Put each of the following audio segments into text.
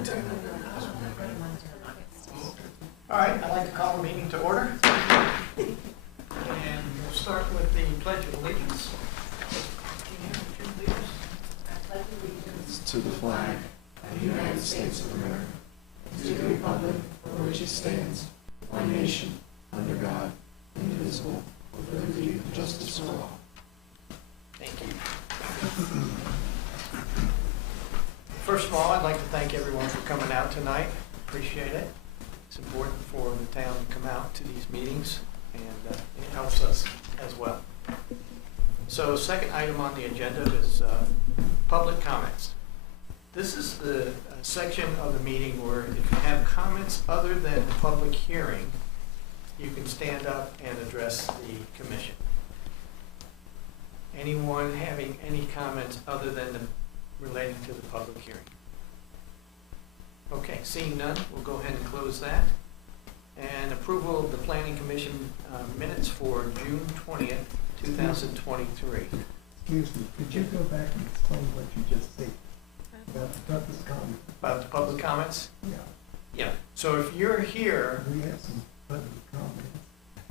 Montana. All right, I'd like to call the meeting to order. And we'll start with the Pledge of Allegiance. To the flag of the United States of America, and to the republic for which it stands, one nation, under God, indivisible, with liberty and justice for all. Thank you. First of all, I'd like to thank everyone for coming out tonight. Appreciate it. It's important for the town to come out to these meetings, and it helps us as well. So, second item on the agenda is public comments. This is the section of the meeting where if you have comments other than the public hearing, you can stand up and address the commission. Anyone having any comments other than relating to the public hearing? Okay, seeing none, we'll go ahead and close that. And approval of the Planning Commission minutes for June 20th, 2023. Excuse me, could you go back and explain what you just said about the public comment? About the public comments? Yeah, Yeah, so if you're here, we have some public comments.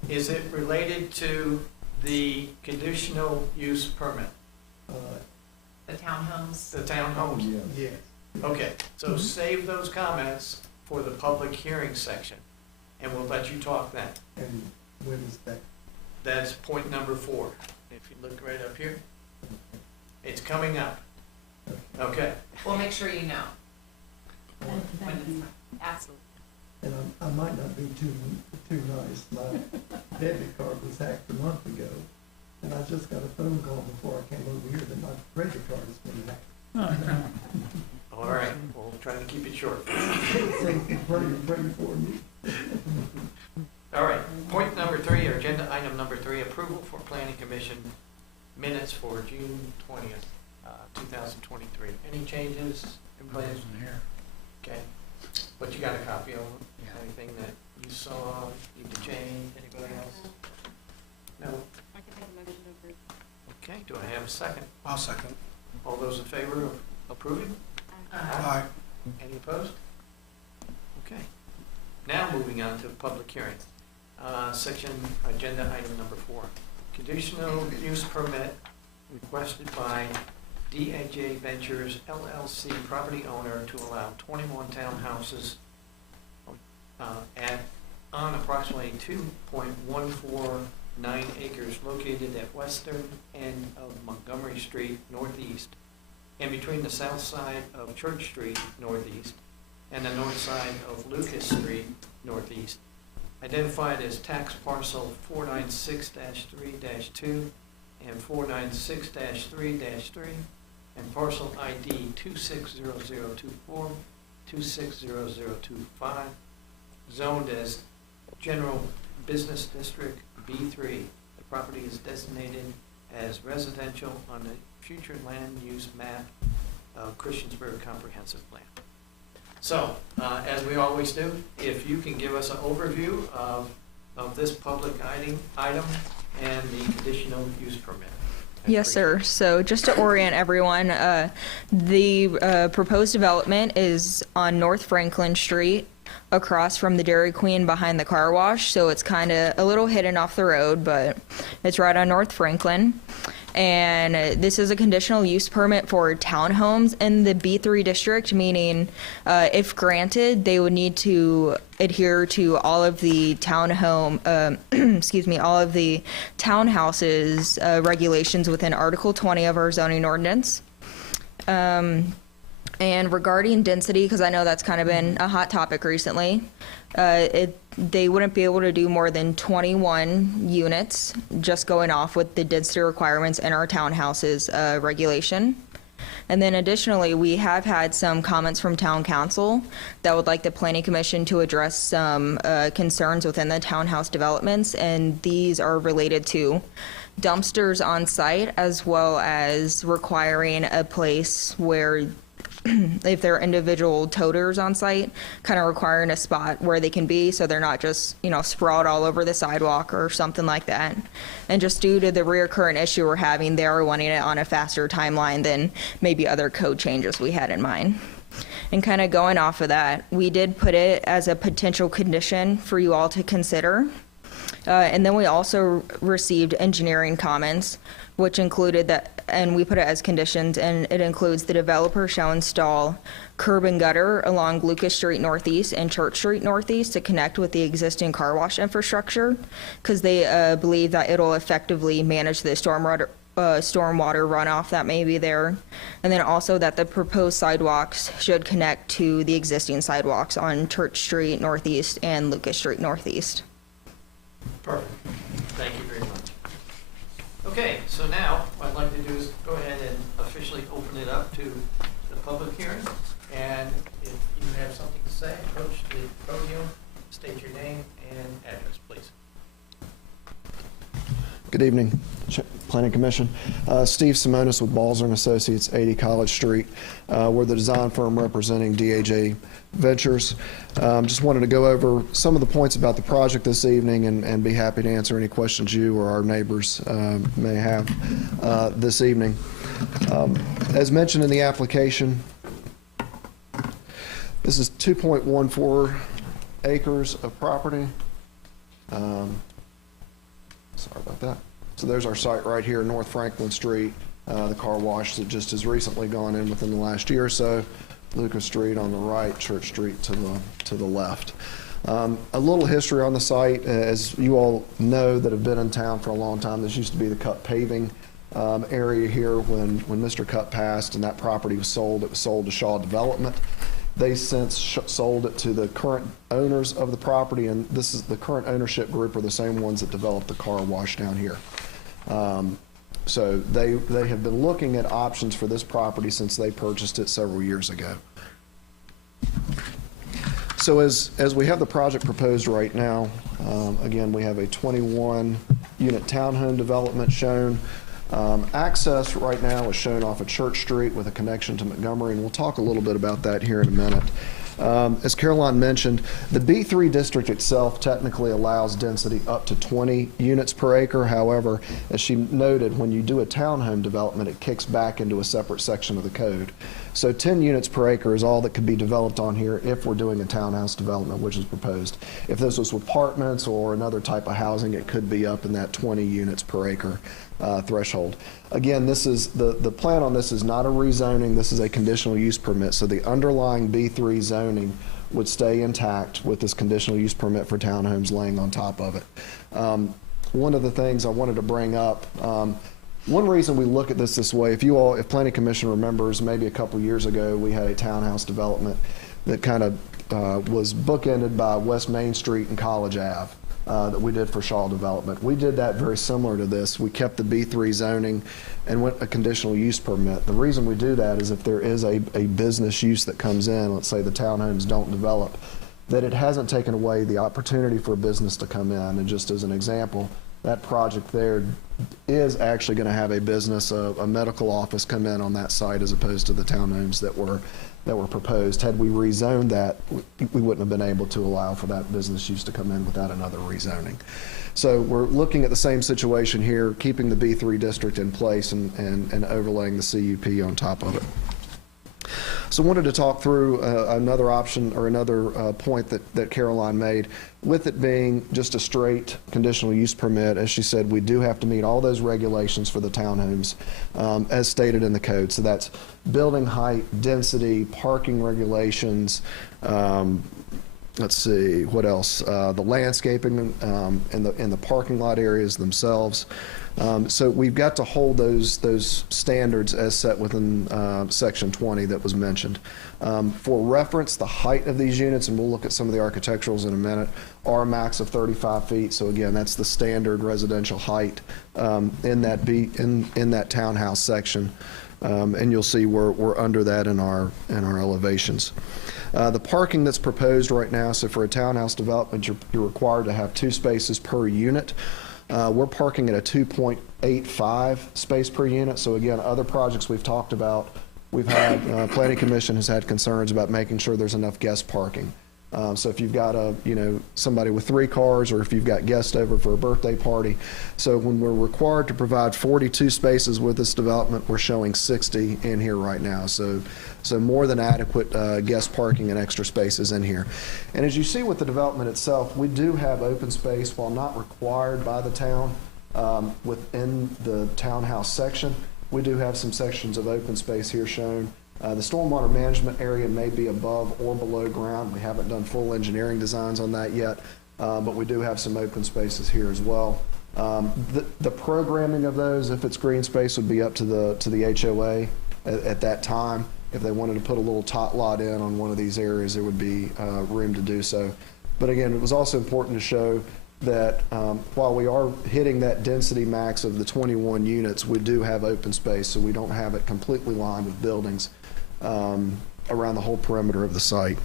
is it related to the conditional use permit, The townhomes. the townhomes? Yes. Okay, so save those comments for the public hearing section, and we'll let you talk then. And when is that? That's point number 4. If you look right up here, it's coming up. Okay, We'll make sure you know when it's absolutely. And I might not be too nice. My debit card was hacked a month ago, and I just got a phone call before I came over here that my credit card has been hacked. all right, we'll try to keep it short. So pray for me. All right, point number 3, or agenda item number 3, approval for Planning Commission minutes for June 20th, 2023. Any changes? Everybody? Okay, but you got a copy of them? Yeah. Anything that you saw, need to change, anybody else? No? I can make a motion to approve. Okay, do I have a second? I'll second. All those in favor of approving? Aye. Any opposed? Okay. Now moving on to the public hearing. Section, agenda item number 4. Conditional use permit requested by DAJ Ventures LLC property owner to allow 21 townhouses on approximately 2.149 acres located at western end of Montgomery Street Northeast and between the south side of Church Street Northeast and the north side of Lucas Street Northeast, identified as tax parcel 496-3-2 and 496-3-3 and parcel ID 260024, 260025, zoned as General Business District B3. The property is designated as residential on the future land use map of Christiansburg Comprehensive Plan. So, as we always do, if you can give us an overview of this public item and the conditional use permit. Yes, sir. So just to orient everyone, the proposed development is on North Franklin Street, across from the Dairy Queen behind the car wash. So it's kind of a little hidden off the road, but it's right on North Franklin. And this is a conditional use permit for townhomes in the B3 district, meaning if granted, they would need to adhere to all of the all of the townhouses regulations within Article 20 of our zoning ordinance. And regarding density, because I know that's kind of been a hot topic recently, they wouldn't be able to do more than 21 units, just going off with the density requirements in our townhouses regulation. And then additionally, we have had some comments from town council that would like the planning commission to address some concerns within the townhouse developments, and these are related to dumpsters on site, as well as requiring a place where if they're individual toters on site, kind of requiring a spot where they can be so they're not just, sprawled all over the sidewalk or something like that. And just due to the reoccurring issue we're having, they are wanting it on a faster timeline than maybe other code changes we had in mind. And kind of going off of that, we did put it as a potential condition for you all to consider. And then we also received engineering comments, which included that, and we put it as conditions, and it includes the developer shall install curb and gutter along Lucas Street Northeast and Church Street Northeast to connect with the existing car wash infrastructure, because they believe that it'll effectively manage the stormwater runoff that may be there. And then also that the proposed sidewalks should connect to the existing sidewalks on Church Street Northeast and Lucas Street Northeast. Perfect. Thank you very much. Okay, so now what I'd like to do is go ahead and officially open it up to the public hearing. And if you have something to say, approach the podium, state your name and address, please. Good evening, Planning Commission. Steve Simonis with Balzer & Associates, 80 College Street. We're the design firm representing DAJ Ventures. Just wanted to go over some of the points about the project this evening and be happy to answer any questions you or our neighbors may have this evening. As mentioned in the application, this is 2.14 acres of property. Sorry about that. So there's our site right here, North Franklin Street, the car wash that just has recently gone in within the last year or so. Lucas Street on the right, Church Street to the left. A little history on the site, as you all know that have been in town for a long time. This used to be the Cup paving area here when Mr. Cup passed and that property was sold. It was sold to Shaw Development. They since sold it to the current owners of the property, and this is the current ownership group are the same ones that developed the car wash down here. So they have been looking at options for this property since they purchased it several years ago. So as we have the project proposed right now, again, we have a 21-unit townhome development shown. Access right now is shown off of Church Street with a connection to Montgomery, and we'll talk a little bit about that here in a minute. As Caroline mentioned, the B3 district itself technically allows density up to 20 units per acre. However, as she noted, when you do a townhome development, it kicks back into a separate section of the code. So 10 units per acre is all that could be developed on here if we're doing a townhouse development, which is proposed. If this was apartments or another type of housing, it could be up in that 20 units per acre threshold. Again, this is the plan on this is not a rezoning. This is a conditional use permit. So the underlying B3 zoning would stay intact with this conditional use permit for townhomes laying on top of it. One of the things I wanted to bring up, one reason we look at this way, if Planning Commission remembers, maybe a couple years ago, we had a townhouse development that kind of was bookended by West Main Street and College Ave. That we did for Shaw Development. We did that very similar to this. We kept the B3 zoning and went a conditional use permit. The reason we do that is if there is a business use that comes in, let's say the townhomes don't develop, that it hasn't taken away the opportunity for a business to come in. And just as an example, that project there is actually going to have a business, a medical office come in on that site as opposed to the townhomes that were proposed. Had we rezoned that, we wouldn't have been able to allow for that business use to come in without another rezoning. So we're looking at the same situation here, keeping the B3 district in place and overlaying the CUP on top of it. So I wanted to talk through another option or another point that Caroline made. With it being just a straight conditional use permit, as she said, we do have to meet all those regulations for the townhomes as stated in the code. So that's building height, density, parking regulations, let's see, what else? The landscaping in the parking lot areas themselves. So we've got to hold those standards as set within Section 20 that was mentioned. For reference, the height of these units, and we'll look at some of the architecturals in a minute, are a max of 35 feet. So again, that's the standard residential height in that townhouse section. And you'll see we're under that in our elevations. The parking that's proposed right now, so for a townhouse development, you're required to have 2 spaces per unit. We're parking at a 2.85 space per unit. So again, other projects we've talked about, we've had, Planning Commission has had concerns about making sure there's enough guest parking. So if you've got somebody with 3 cars, or if you've got guests over for a birthday party. So when we're required to provide 42 spaces with this development, we're showing 60 in here right now. So more than adequate guest parking and extra spaces in here. And as you see with the development itself, we do have open space, while not required by the town within the townhouse section. We do have some sections of open space here shown. The stormwater management area may be above or below ground. We haven't done full engineering designs on that yet, but we do have some open spaces here as well. The programming of those, if it's green space, would be up to the HOA at that time. If they wanted to put a little tot lot in on one of these areas, there would be room to do so. But again, it was also important to show that while we are hitting that density max of the 21 units, we do have open space, so we don't have it completely lined with buildings around the whole perimeter of the site.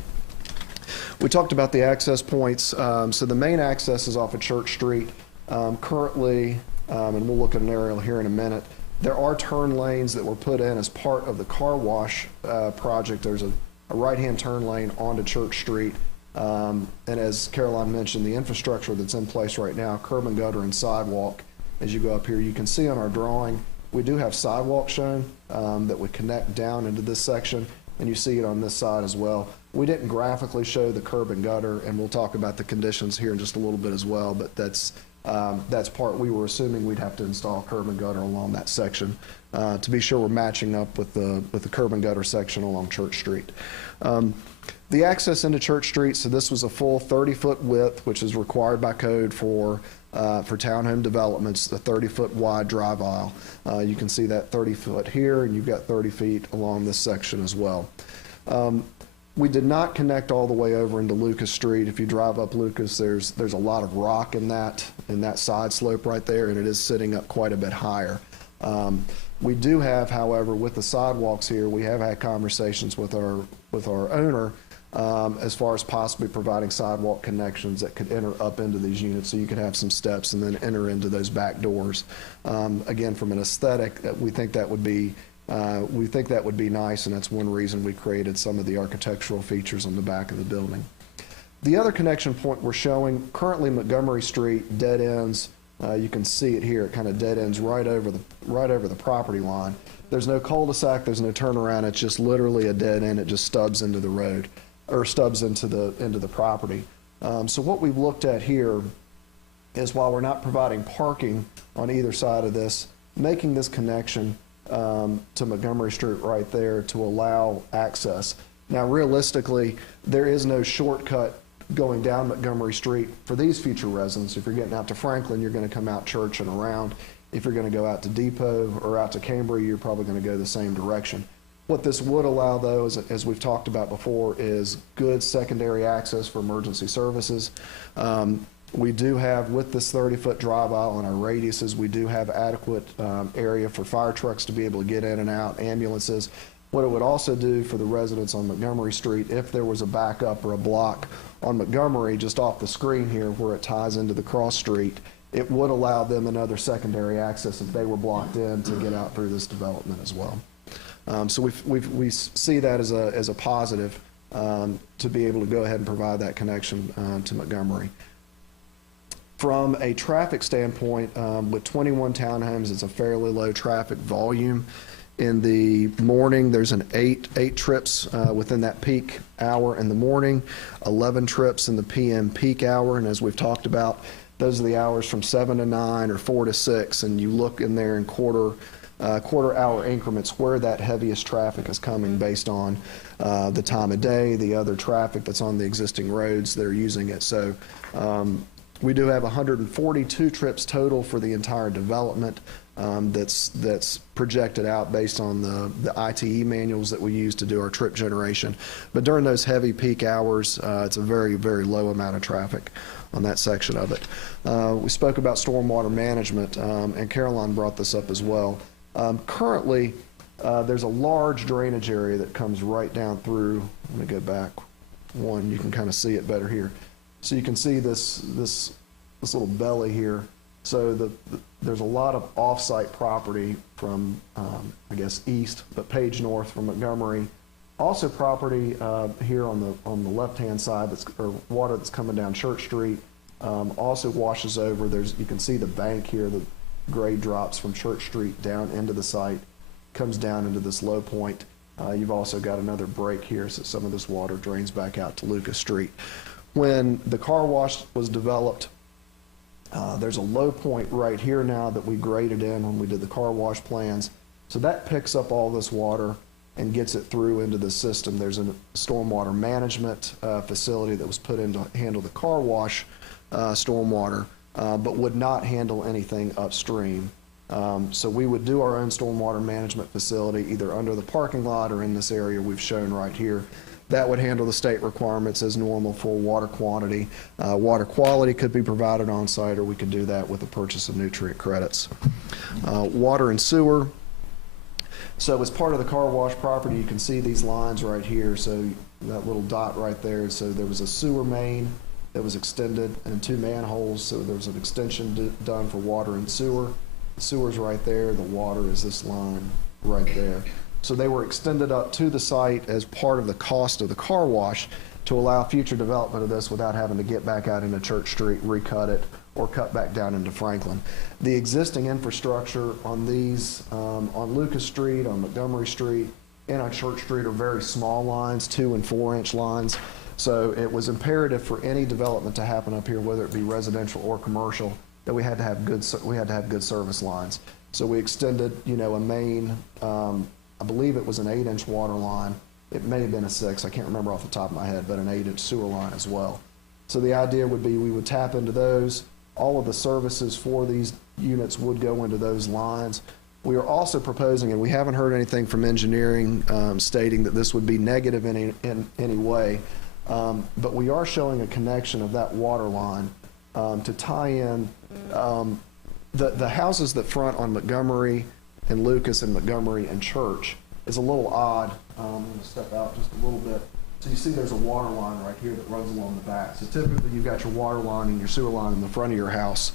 We talked about the access points. So the main access is off of Church Street. Currently, and we'll look at an aerial here in a minute, there are turn lanes that were put in as part of the car wash project. There's a right-hand turn lane onto Church Street. And as Caroline mentioned, the infrastructure that's in place right now, curb and gutter and sidewalk, as you go up here, you can see on our drawing, we do have sidewalk shown that would connect down into this section, and you see it on this side as well. We didn't graphically show the curb and gutter, and we'll talk about the conditions here in just a little bit as well, but that's part, we were assuming we'd have to install curb and gutter along that section to be sure we're matching up with the curb and gutter section along Church Street. The access into Church Street, so this was a full 30-foot width, which is required by code for townhome developments, the 30-foot wide drive aisle. You can see that 30-foot here, and you've got 30 feet along this section as well. We did not connect all the way over into Lucas Street. If you drive up Lucas, there's a lot of rock in that side slope right there, and it is sitting up quite a bit higher. We do have, however, with the sidewalks here, we have had conversations with our owner as far as possibly providing sidewalk connections that could enter up into these units, so you could have some steps and then enter into those back doors. Again, from an aesthetic, we think that would be nice, and that's one reason we created some of the architectural features on the back of the building. The other connection point we're showing, currently Montgomery Street dead ends. You can see it here. It kind of dead ends right over the property line. There's no cul-de-sac. There's no turnaround. It's just literally a dead end. It just stubs into the road, or stubs into the property. So what we've looked at here is, while we're not providing parking on either side of this, making this connection to Montgomery Street right there to allow access. Now, realistically, there is no shortcut going down Montgomery Street for these future residents. If you're getting out to Franklin, you're going to come out Church and around. If you're going to go out to Depot or out to Cambria, you're probably going to go the same direction. What this would allow, though, as we've talked about before, is good secondary access for emergency services. We do have, with this 30-foot drive aisle and our radiuses, we do have adequate area for fire trucks to be able to get in and out, ambulances. What it would also do for the residents on Montgomery Street, if there was a backup or a block on Montgomery just off the screen here where it ties into the cross street, it would allow them another secondary access if they were blocked in to get out through this development as well. So we see that as a positive to be able to go ahead and provide that connection to Montgomery. From a traffic standpoint, with 21 townhomes, it's a fairly low traffic volume. In the morning, there's eight trips within that peak hour in the morning, 11 trips in the PM peak hour, and as we've talked about, those are the hours from 7 to 9 or 4 to 6, and you look in there in quarter hour increments where that heaviest traffic is coming based on the time of day, the other traffic that's on the existing roads that are using it. So we do have 142 trips total for the entire development. That's projected out based on the ITE manuals that we use to do our trip generation. But during those heavy peak hours, it's a very, very low amount of traffic on that section of it. We spoke about stormwater management, and Caroline brought this up as well. Currently, there's a large drainage area that comes right down through. Let me go back one. You can kind of see it better here. So you can see this little belly here. So there's a lot of off-site property from, I guess, east, but Page North from Montgomery Also property here on the left-hand side, or water that's coming down Church Street, also washes over. You can see the bank here, the grade drops from Church Street down into the site, comes down into this low point. You've also got another break here, so some of this water drains back out to Lucas Street. When the car wash was developed, there's a low point right here now that we graded in when we did the car wash plans. So that picks up all this water and gets it through into the system. There's a stormwater management facility that was put in to handle the car wash stormwater, but would not handle anything upstream. So we would do our own stormwater management facility either under the parking lot or in this area we've shown right here. That would handle the state requirements as normal for water quantity. Water quality could be provided on site, or we could do that with the purchase of nutrient credits. Water and sewer. So as part of the car wash property, you can see these lines right here. So that little dot right there. So there was a sewer main that was extended and 2 manholes. So there was an extension done for water and sewer. The sewer's right there. The water is this line right there. So they were extended up to the site as part of the cost of the car wash to allow future development of this without having to get back out into Church Street, recut it, or cut back down into Franklin. The existing infrastructure on these, on Lucas Street, on Montgomery Street, and on Church Street are very small lines, 2 and 4 inch lines. So it was imperative for any development to happen up here, whether it be residential or commercial, that we had to have good service lines. So we extended, a main, I believe it was an 8-inch water line. It may have been a 6, I can't remember off the top of my head, but an 8-inch sewer line as well. So the idea would be we would tap into those. All of the services for these units would go into those lines. We are also proposing, and we haven't heard anything from engineering stating that this would be negative in any way, but we are showing a connection of that water line to tie in the houses that front on Montgomery and Lucas and Montgomery and Church is a little odd. I'm going to step out just a little bit. So you see there's a water line right here that runs along the back. So typically you've got your water line and your sewer line in the front of your house.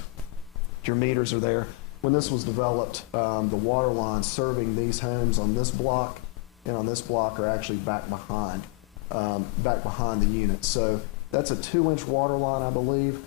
Your meters are there. When this was developed, the water lines serving these homes on this block and on this block are actually back behind the unit. So that's a 2-inch water line, I believe.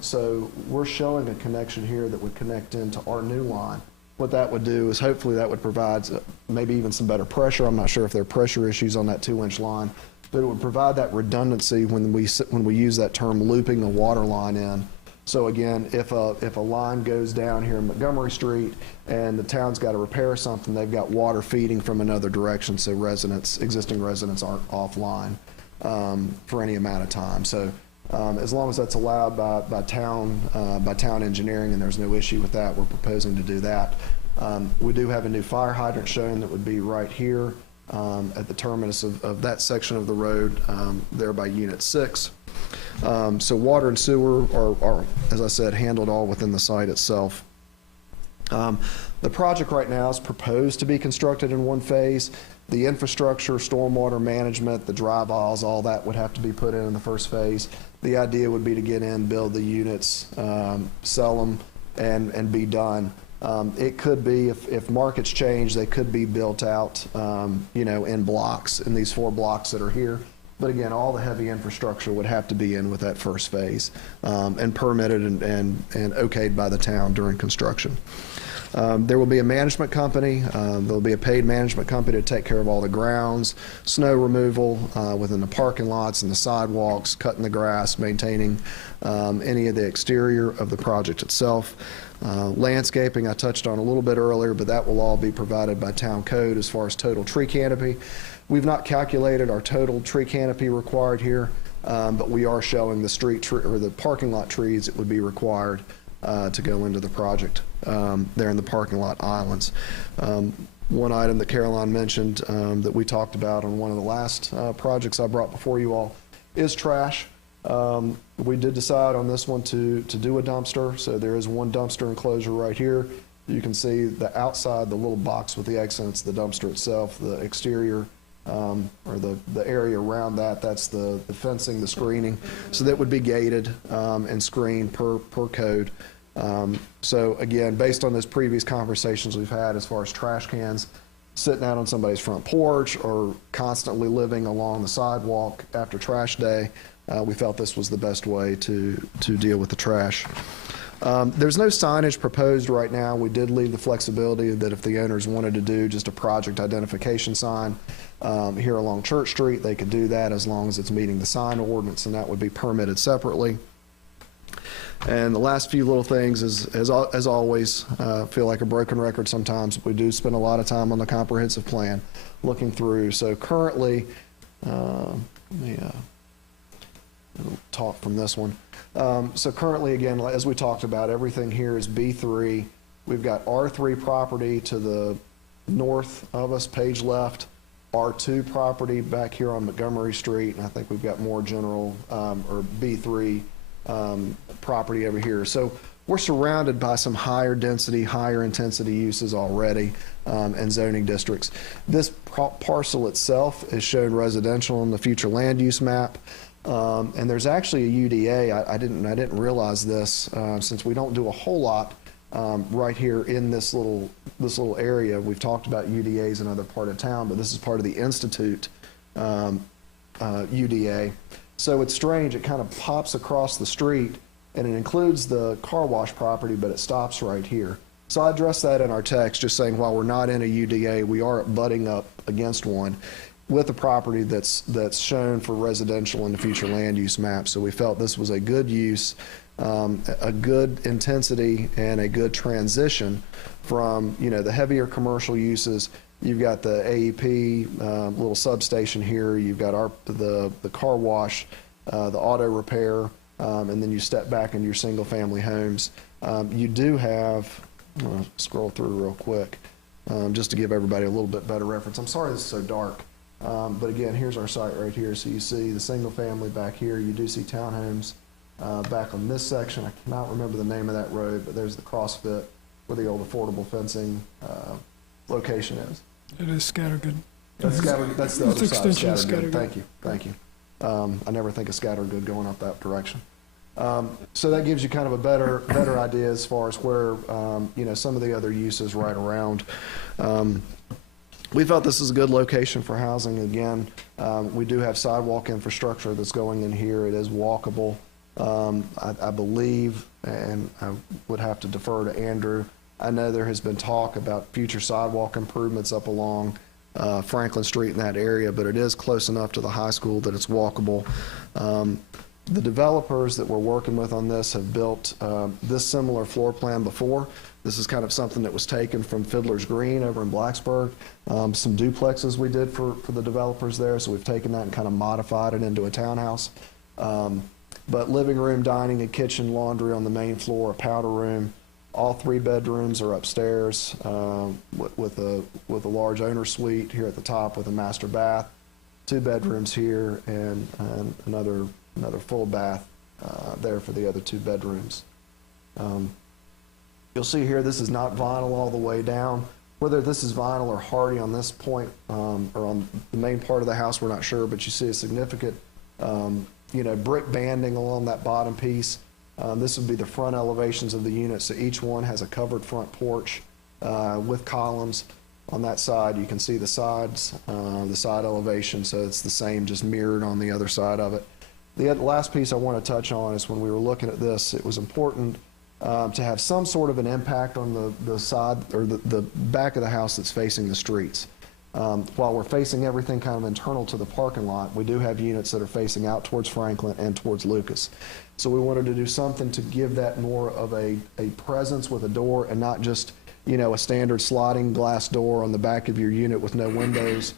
So we're showing a connection here that would connect into our new line. What that would do is hopefully that would provide maybe even some better pressure. I'm not sure if there are pressure issues on that 2-inch line, but it would provide that redundancy when we use that term looping the water line in. So again, if a line goes down here in Montgomery Street and the town's got to repair something, they've got water feeding from another direction, so existing residents aren't offline for any amount of time. So as long as that's allowed by town engineering and there's no issue with that, we're proposing to do that. We do have a new fire hydrant shown that would be right here at the terminus of that section of the road there by Unit 6. So water and sewer are, as I said, handled all within the site itself. The project right now is proposed to be constructed in 1 phase. The infrastructure, stormwater management, the drive aisles, all that would have to be put in the first phase. The idea would be to get in, build the units, sell them, and be done. It could be, if markets change, they could be built out, in blocks, in these 4 blocks that are here. But again, all the heavy infrastructure would have to be in with that first phase and permitted and okayed by the town during construction. There will be a management company. There will be a paid management company to take care of all the grounds, snow removal within the parking lots and the sidewalks, cutting the grass, maintaining any of the exterior of the project itself. Landscaping I touched on a little bit earlier, but that will all be provided by town code as far as total tree canopy. We've not calculated our total tree canopy required here, but we are showing the street tree or the parking lot trees that would be required to go into the project there in the parking lot islands. One item that Caroline mentioned that we talked about on one of the last projects I brought before you all is trash. We did decide on this one to do a dumpster, so there is 1 dumpster enclosure right here. You can see the outside, the little box with the accents, the dumpster itself, the exterior or the area around that, that's the fencing, the screening. So that would be gated and screened per code. So again, based on those previous conversations we've had as far as trash cans, sitting out on somebody's front porch or constantly living along the sidewalk after trash day, we felt this was the best way to deal with the trash. There's no signage proposed right now. We did leave the flexibility that if the owners wanted to do just a project identification sign here along Church Street, they could do that as long as it's meeting the sign ordinance, and that would be permitted separately. And the last few little things is, as always, feel like a broken record sometimes. We do spend a lot of time on the comprehensive plan looking through. So currently, let me talk from this one. So currently, again, as we talked about, everything here is B3. We've got R3 property to the north of us, page left, R2 property back here on Montgomery Street, and I think we've got more general or B3 property over here. So we're surrounded by some higher density, higher intensity uses already and zoning districts. This parcel itself is shown residential in the future land use map. And there's actually a UDA. I didn't realize this since we don't do a whole lot right here in this little area. We've talked about UDAs in other part of town, but this is part of the Institute UDA. So it's strange. It kind of pops across the street, and it includes the car wash property, but it stops right here. So I addressed that in our text, just saying while we're not in a UDA, we are butting up against one with a property that's shown for residential in the future land use map. So we felt this was a good use, a good intensity, and a good transition from, you know, the heavier commercial uses. You've got the AEP little substation here. You've got the car wash, the auto repair, and then you step back into your single family homes. You do have, I'm gonna scroll through real quick just to give everybody a little bit better reference. I'm sorry this is so dark. But again, here's our site right here. So you see the single family back here. You do see townhomes back on this section. I cannot remember the name of that road, but there's the CrossFit where the old affordable fencing location is. It is Scattergood. That's Scattergood. That's the other side of extension of Scattergood. Thank you. I never think of Scattergood going up that direction. So that gives you kind of a better idea as far as where you know, some of the other uses right around. We felt this is a good location for housing. Again, we do have sidewalk infrastructure that's going in here. It is walkable. I believe, and I would have to defer to Andrew, I know there has been talk about future sidewalk improvements up along Franklin Street in that area, but it is close enough to the high school that it's walkable. The developers that we're working with on this have built this similar floor plan before. This is kind of something that was taken from Fiddler's Green over in Blacksburg. Some duplexes we did for the developers there, so we've taken that and kind of modified it into a townhouse. But living room, dining, and kitchen, laundry on the main floor, a powder room. All 3 bedrooms are upstairs with a large owner suite here at the top with a master bath. 2 bedrooms here and another full bath there for the other 2 bedrooms. You'll see here this is not vinyl all the way down. Whether this is vinyl or hardy on this point or on the main part of the house, we're not sure, but you see a significant you know, brick banding along that bottom piece. This would be the front elevations of the unit, so each one has a covered front porch with columns. On that side, you can see the sides, the side elevation, so it's the same, just mirrored on the other side of it. The last piece I want to touch on is when we were looking at this, it was important to have some sort of an impact on the side or the back of the house that's facing the streets. While we're facing everything kind of internal to the parking lot, we do have units that are facing out towards Franklin and towards Lucas. So we wanted to do something to give that more of a presence with a door and not just, you know, a standard sliding glass door on the back of your unit with no windows.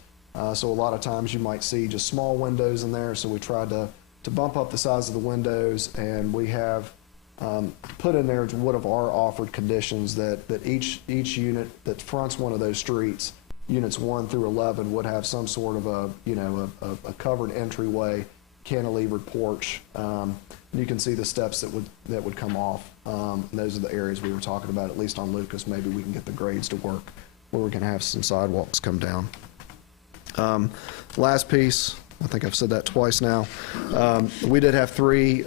So a lot of times you might see just small windows in there. So we tried to bump up the size of the windows, and we have put in there one of our offered conditions that each unit that fronts one of those streets, units 1 through 11, would have some sort of a covered entryway, cantilevered porch. You can see the steps that would come off. And those are the areas we were talking about, at least on Lucas. Maybe we can get the grades to work where we can have some sidewalks come down. Last piece, I think I've said that twice now. We did have 3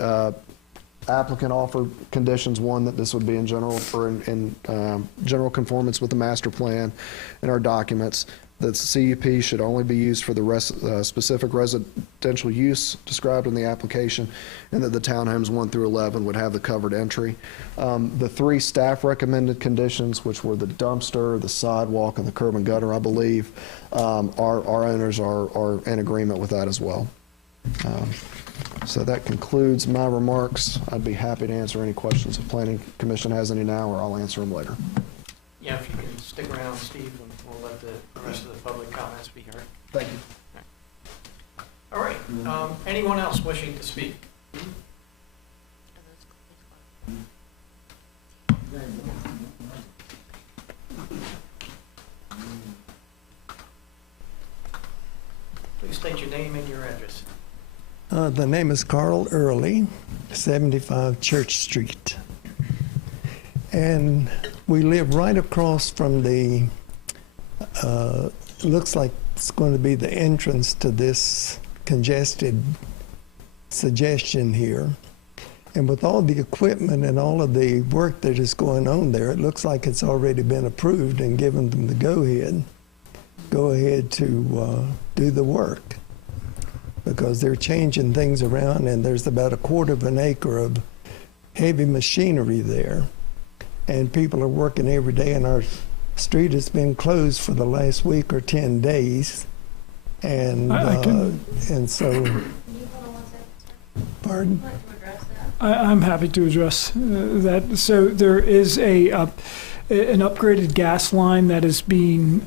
applicant offer conditions, one, that this would be in general, or in general conformance with the master plan and our documents, that CUP should only be used for the specific residential use described in the application, and that the townhomes 1 through 11 would have the covered entry. The 3 staff recommended conditions, which were the dumpster, the sidewalk, and the curb and gutter, I believe, our owners are in agreement with that as well. So that concludes my remarks. I'd be happy to answer any questions if Planning Commission has any now, or I'll answer them later. Yeah, if you can stick around, Steve, and we'll let the rest of the public comments be heard. Thank you. All right, anyone else wishing to speak? Please state your name and your address. The name is Carl Early, 75 Church Street. And we live right across from the, looks like it's going to be the entrance to this congested suggestion here. And with all the equipment and all of the work that is going on there, it looks like it's already been approved and given them the go-ahead to do the work. Because they're changing things around, and there's about 1/4 acre of heavy machinery there. And people are working every day, and our street has been closed for the last week or 10 days. And and so, Can you hold on one second, sir? pardon? Would you like to address that? I'm happy to address that. So there is an upgraded gas line that is being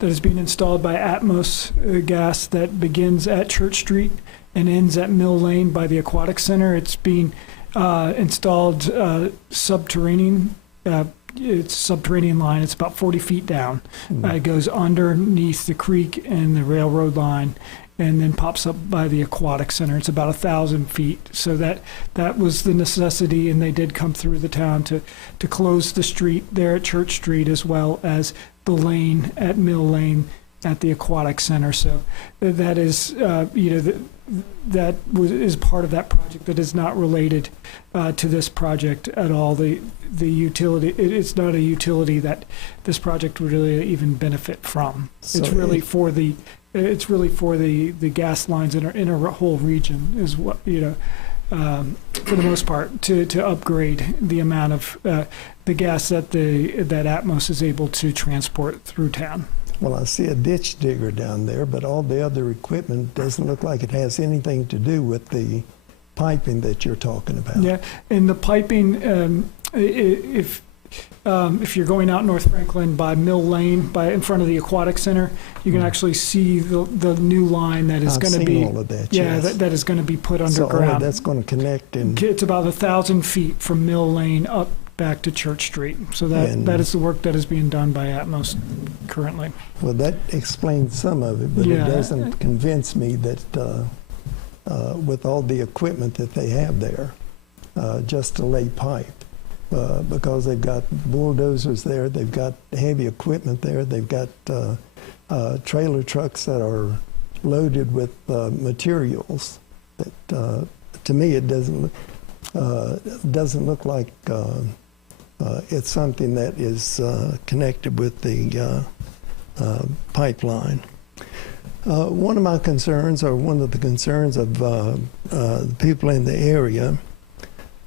installed by Atmos Gas that begins at Church Street and ends at Mill Lane by the Aquatic Center. It's being installed subterranean. It's a subterranean line. It's about 40 feet down. It goes underneath the creek and the railroad line, and then pops up by the Aquatic Center. It's about 1,000 feet. So that was the necessity, and they did come through the town to close the street there at Church Street, as well as the lane at Mill Lane at the Aquatic Center. So that is, is part of that project that is not related to this project at all. The utility, it's not a utility that this project would really even benefit from. So it's really for the gas lines in our whole region, is what, for the most part, to upgrade the amount of the gas that Atmos is able to transport through town. Well, I see a ditch digger down there, but all the other equipment doesn't look like it has anything to do with the piping that you're talking about. Yeah, and the piping, if you're going out North Franklin by Mill Lane, in front of the Aquatic Center, you can actually see the new line that is going to be. I've seen all of that. Yeah, yes. that is going to be put So all underground. of that's going to connect and. It's about 1,000 feet from Mill Lane up back to Church Street. So that is the work that is being done by Atmos currently. Well, that explains some of it, but Yeah. it doesn't convince me that with all the equipment that they have there, just to lay pipe, because they've got bulldozers there, they've got heavy equipment there, they've got trailer trucks that are loaded with materials. That to me, it doesn't look like it's something that is connected with the pipeline. One of my concerns, or one of the concerns of the people in the area,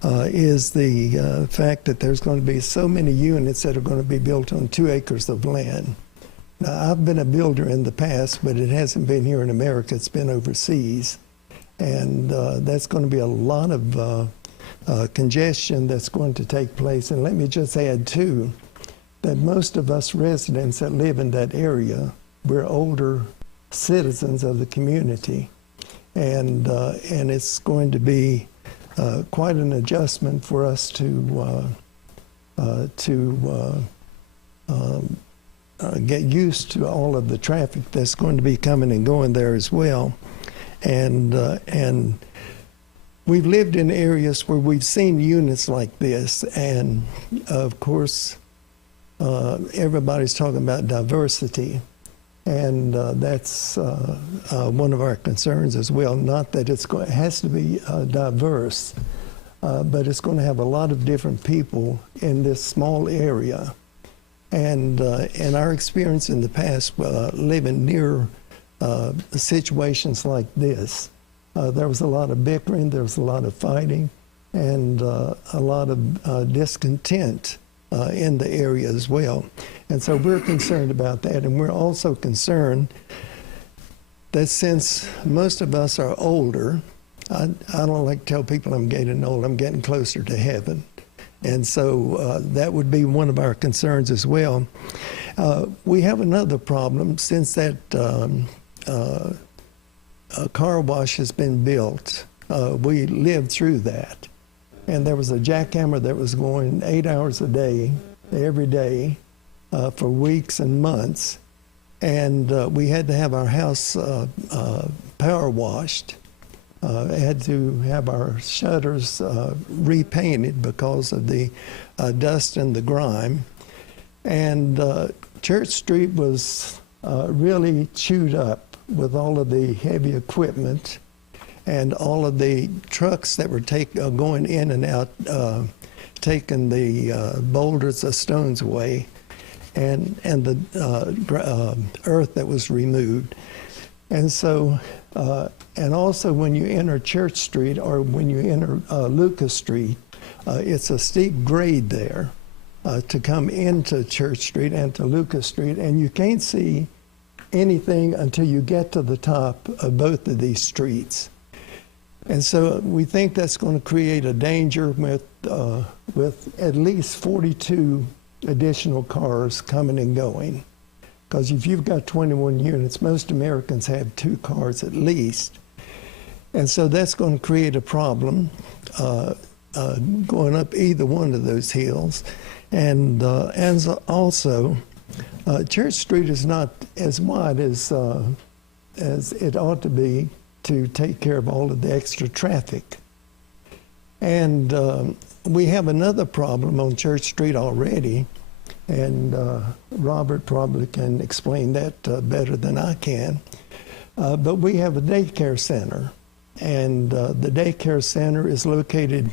is the fact that there's going to be so many units that are going to be built on 2 acres of land. Now, I've been a builder in the past, but it hasn't been here in America. It's been overseas. And that's going to be a lot of congestion that's going to take place. And let me just add, too, that most of us residents that live in that area, we're older citizens of the community. And it's going to be quite an adjustment for us to get used to all of the traffic that's going to be coming and going there as well. And we've lived in areas where we've seen units like this, and of course, everybody's talking about diversity, and that's one of our concerns as well. Not that it has to be diverse, but it's going to have a lot of different people in this small area. And in our experience in the past, living near situations like this, there was a lot of bickering, there was a lot of fighting, and a lot of discontent in the area as well. And so we're concerned about that, and we're also concerned that since most of us are older, I don't like to tell people I'm getting old, I'm getting closer to heaven. And so that would be one of our concerns as well. We have another problem since that a car wash has been built. We lived through that. And there was a jackhammer that was going 8 hours a day, every day, for weeks and months. And we had to have our house power washed. Had to have our shutters repainted because of the dust and the grime. And Church Street was really chewed up with all of the heavy equipment and all of the trucks that were going in and out, taking the boulders, the stones away, and the earth that was removed. And so, and also when you enter Church Street or when you enter Lucas Street, it's a steep grade there to come into Church Street and to Lucas Street, and you can't see anything until you get to the top of both of these streets. And so we think that's going to create a danger with at least 42 additional cars coming and going. Because if you've got 21 units, most Americans have 2 cars at least. And so that's going to create a problem going up either one of those hills. And also, Church Street is not as wide as it ought to be to take care of all of the extra traffic. And we have another problem on Church Street already, and Robert probably can explain that better than I can. But we have a daycare center, and the daycare center is located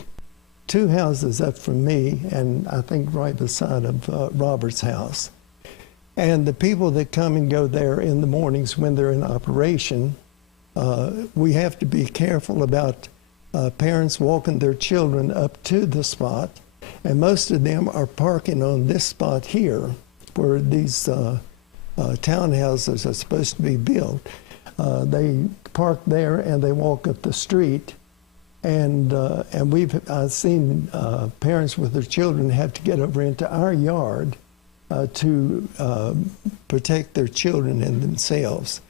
2 houses up from me, and I think right beside of Robert's house. And the people that come and go there in the mornings when they're in operation, we have to be careful about parents walking their children up to the spot. And most of them are parking on this spot here where these townhouses are supposed to be built. They park there and they walk up the street. And I've seen parents with their children have to get over into our yard to protect their children and themselves.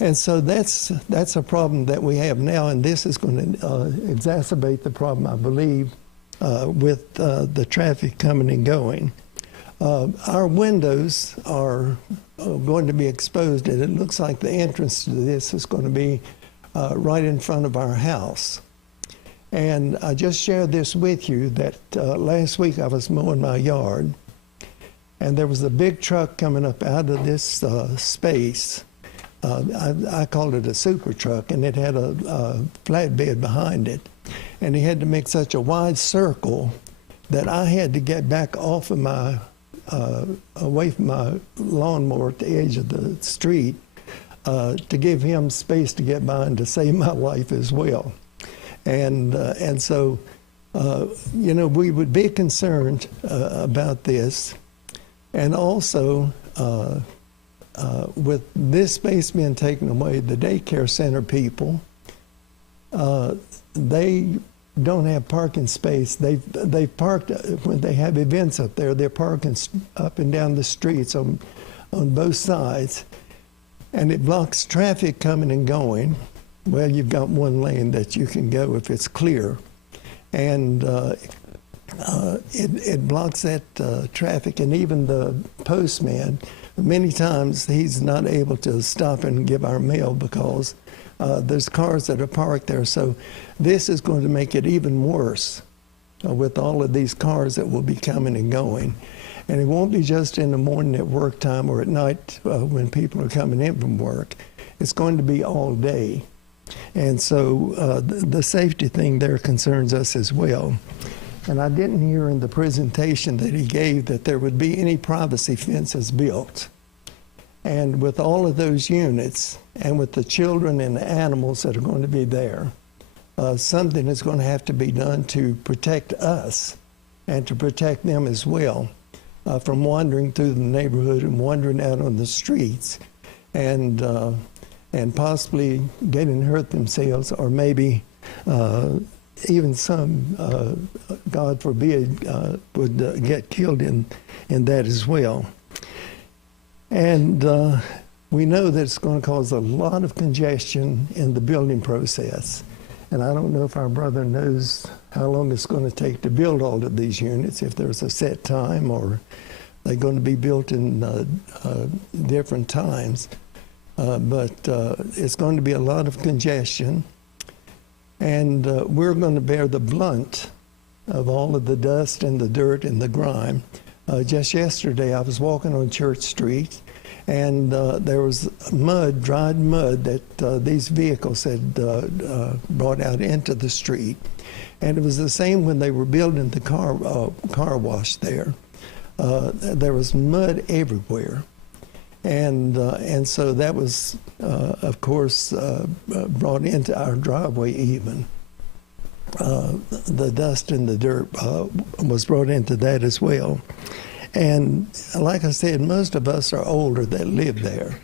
And so that's a problem that we have now, and this is going to exacerbate the problem, I believe, with the traffic coming and going. Our windows are going to be exposed, and it looks like the entrance to this is going to be right in front of our house. And I just shared this with you that last week I was mowing my yard, and there was a big truck coming up out of this space. I called it a super truck, and it had a flatbed behind it. And he had to make such a wide circle that I had to get back off of my, away from my lawnmower at the edge of the street to give him space to get by and to save my life as well. And so, you know, we would be concerned about this. And also, with this space being taken away, the daycare center people, they don't have parking space. They've parked, when they have events up there, they're parking up and down the streets on both sides. And it blocks traffic coming and going. Well, you've got one lane that you can go if it's clear. And it blocks that traffic, and even the postman, many times he's not able to stop and give our mail because there's cars that are parked there. So this is going to make it even worse with all of these cars that will be coming and going. And it won't be just in the morning at work time or at night when people are coming in from work. It's going to be all day. And so the safety thing there concerns us as well. And I didn't hear in the presentation that he gave that there would be any privacy fences built. And with all of those units and with the children and the animals that are going to be there, something is going to have to be done to protect us and to protect them as well from wandering through the neighborhood and wandering out on the streets and possibly getting hurt themselves, or maybe even some, God forbid, would get killed in that as well. And we know that it's going to cause a lot of congestion in the building process. And I don't know if our brother knows how long it's going to take to build all of these units, if there's a set time or they're going to be built in different times. But it's going to be a lot of congestion. And we're going to bear the brunt of all of the dust and the dirt and the grime. Just yesterday, I was walking on Church Street, and there was mud, dried mud, that these vehicles had brought out into the street. And it was the same when they were building the car wash there. There was mud everywhere. And so that was, of course, brought into our driveway even. The dust and the dirt was brought into that as well. And like I said, most of us are older that live there.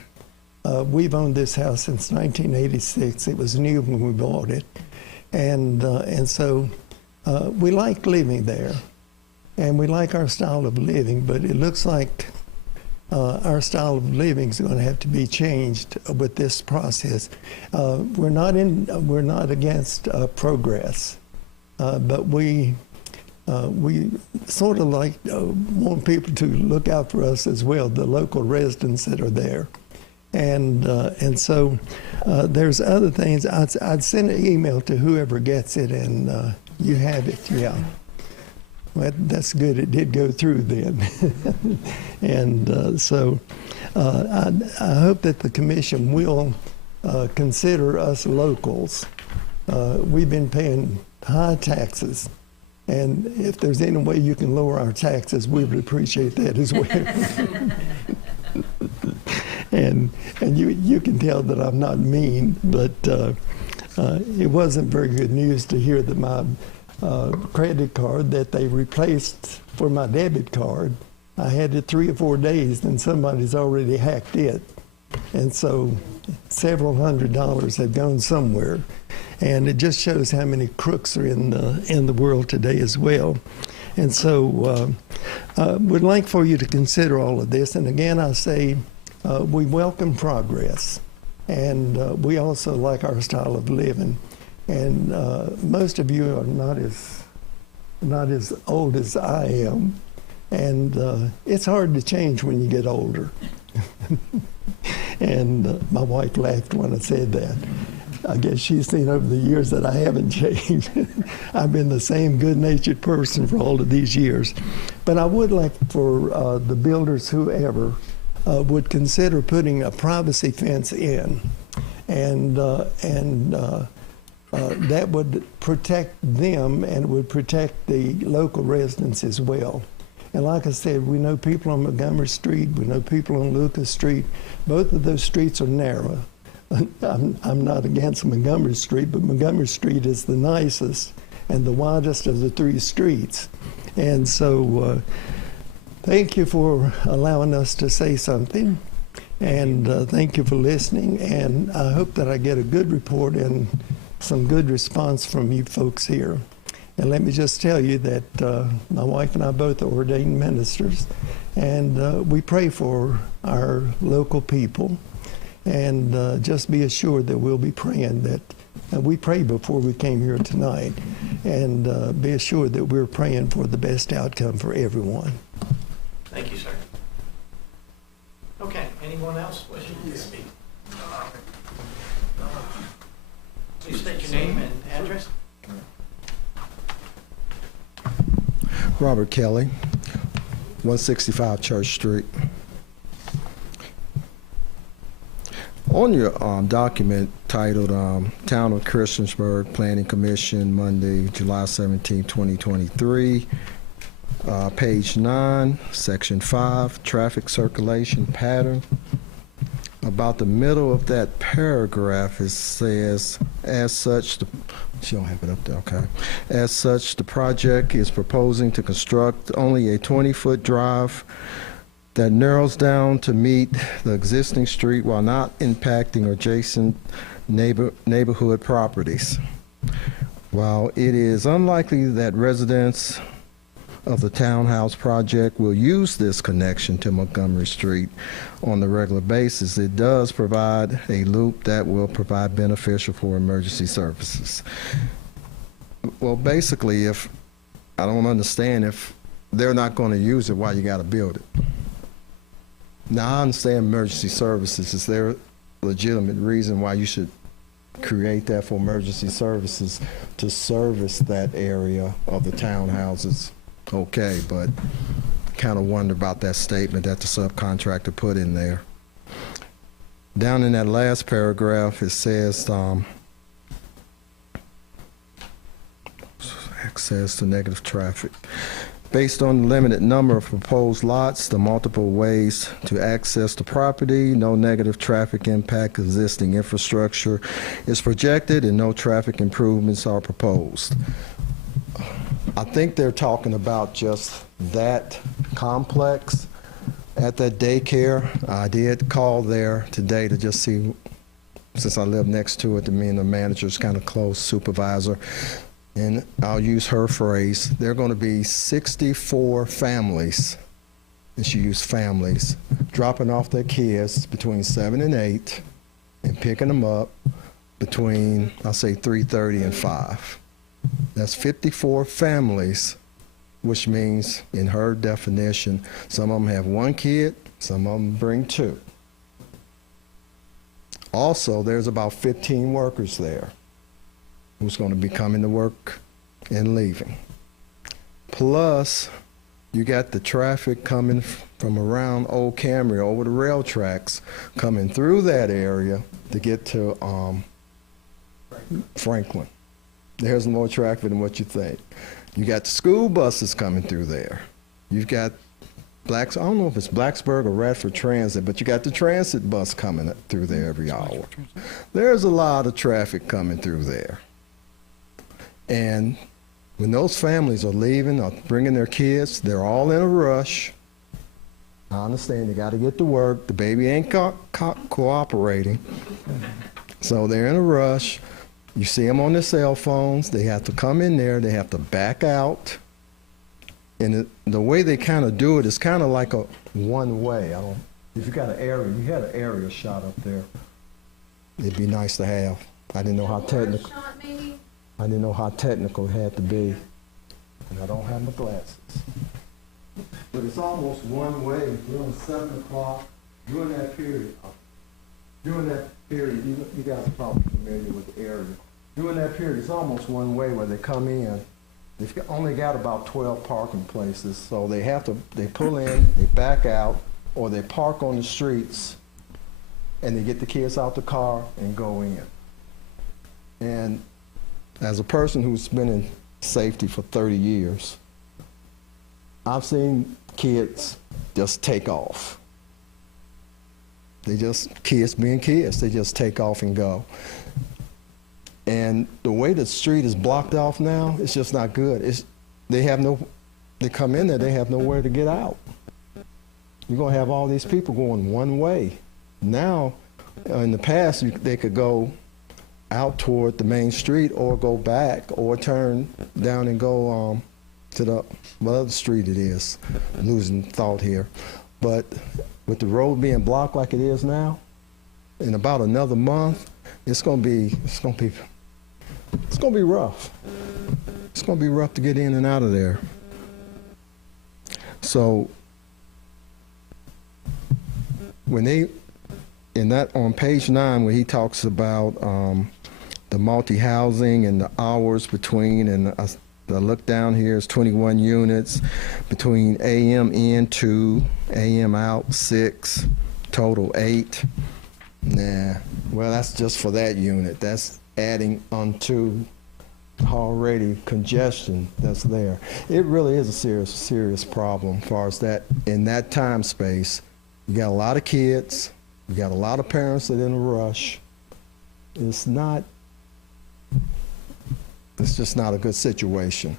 We've owned this house since 1986. It was new when we bought it. And so we like living there. And we like our style of living, but it looks like our style of living is going to have to be changed with this process. We're not against progress, but we sort of like want people to look out for us as well, the local residents that are there, and so there's other things. I'd send an email to whoever gets it, and you have it, yeah. Well, that's good. It did go through then. And so I hope that the commission will consider us locals. We've been paying high taxes. And if there's any way you can lower our taxes, we would appreciate that as well. and you can tell that I'm not mean, but it wasn't very good news to hear that my credit card that they replaced for my debit card, I had it 3 or 4 days and somebody's already hacked it. And so several $100s had gone somewhere. And it just shows how many crooks are in the world today as well. And so we'd like for you to consider all of this. And again, I say we welcome progress. And we also like our style of living. And most of you are not as old as I am, and it's hard to change when you get older. And my wife laughed when I said that. I guess she's seen over the years that I haven't changed. I've been the same good-natured person for all of these years. But I would like for the builders, whoever, would consider putting a privacy fence in, and that would protect them and would protect the local residents as well. And like I said, we know people on Montgomery Street, we know people on Lucas Street. Both of those streets are narrow. I'm not against Montgomery Street, but Montgomery Street is the nicest and the widest of the 3 streets. And so thank you for allowing us to say something. And thank you for listening. And I hope that I get a good report and some good response from you folks here. And let me just tell you that my wife and I both are ordained ministers, and we pray for our local people. And just be assured that we'll be praying that, and we prayed before we came here tonight, and be assured that we're praying for the best outcome for everyone. Thank you, sir. Okay, anyone else wishing to speak? Please state your name and address. Robert Kelly, 165 Church Street. On your document titled Town of Christiansburg Planning Commission, Monday, July 17, 2023, page 9, section 5, traffic circulation pattern. About the middle of that paragraph, it says, as such, she don't have it up there, okay. As such, the project is proposing to construct only a 20-foot drive that narrows down to meet the existing street while not impacting adjacent neighborhood properties. While it is unlikely that residents of the townhouse project will use this connection to Montgomery Street on a regular basis, it does provide a loop that will provide beneficial for emergency services. Well, basically, I don't understand if they're not going to use it, why you got to build it. Now, I understand emergency services. Is there a legitimate reason why you should create that for emergency services to service that area of the townhouses? Okay, but kind of wonder about that statement that the subcontractor put in there. Down in that last paragraph, it says access to negative traffic. Based on the limited number of proposed lots, the multiple ways to access the property, no negative traffic impact existing infrastructure is projected, and no traffic improvements are proposed. I think they're talking about just that complex at that daycare. I did call there today to just see, since I live next to it, to me and the manager's kind of close, supervisor, and I'll use her phrase, there are going to be 64 families, and she used families, dropping off their kids between 7 and 8 and picking them up between, I'll say, 3:30 and 5. That's 54 families, which means, in her definition, some of them have one kid, some of them bring 2. Also, there's about 15 workers there who's going to be coming to work and leaving. Plus, you got the traffic coming from around Old Camry over the rail tracks, coming through that area to get to Franklin. There's more traffic than what you think. You got the school buses coming through there. You've got I don't know if it's Blacksburg or Radford Transit, but you got the transit bus coming through there every hour. There's a lot of traffic coming through there. And when those families are leaving or bringing their kids, they're all in a rush. I understand they got to get to work. The baby ain't cooperating. So they're in a rush. You see them on their cell phones. They have to come in there. They have to back out. And the way they kind of do it is kind of like a one-way. If you got an area, you had an area shot up there, it'd be nice to have. I didn't know how technical. I didn't know how technical it had to be. And I don't have my glasses. But it's almost one way. During 7 o'clock, during that period, you guys are probably familiar with the area. During that period, it's almost one way where they come in. They've only got about 12 parking places, so they pull in, they back out, or they park on the streets, and they get the kids out the car and go in. And as a person who's been in safety for 30 years, I've seen kids just take off. Kids being kids, they just take off and go. And the way the street is blocked off now, it's just not good. They come in there, they have nowhere to get out. You're gonna have all these people going one way. Now, in the past, they could go out toward the main street or go back or turn down and go to the other street it is. I'm losing thought here. But with the road being blocked like it is now, in about another month, it's gonna be rough. It's gonna be rough to get in and out of there. So on page 9, where he talks about the multi-housing and the hours between, and I look down here, it's 21 units between AM in 2, AM out 6, total 8. Nah, well, that's just for that unit. That's adding onto already congestion that's there. It really is a serious problem as far as that. In that time space, you got a lot of kids, you got a lot of parents that are in a rush. It's just not a good situation.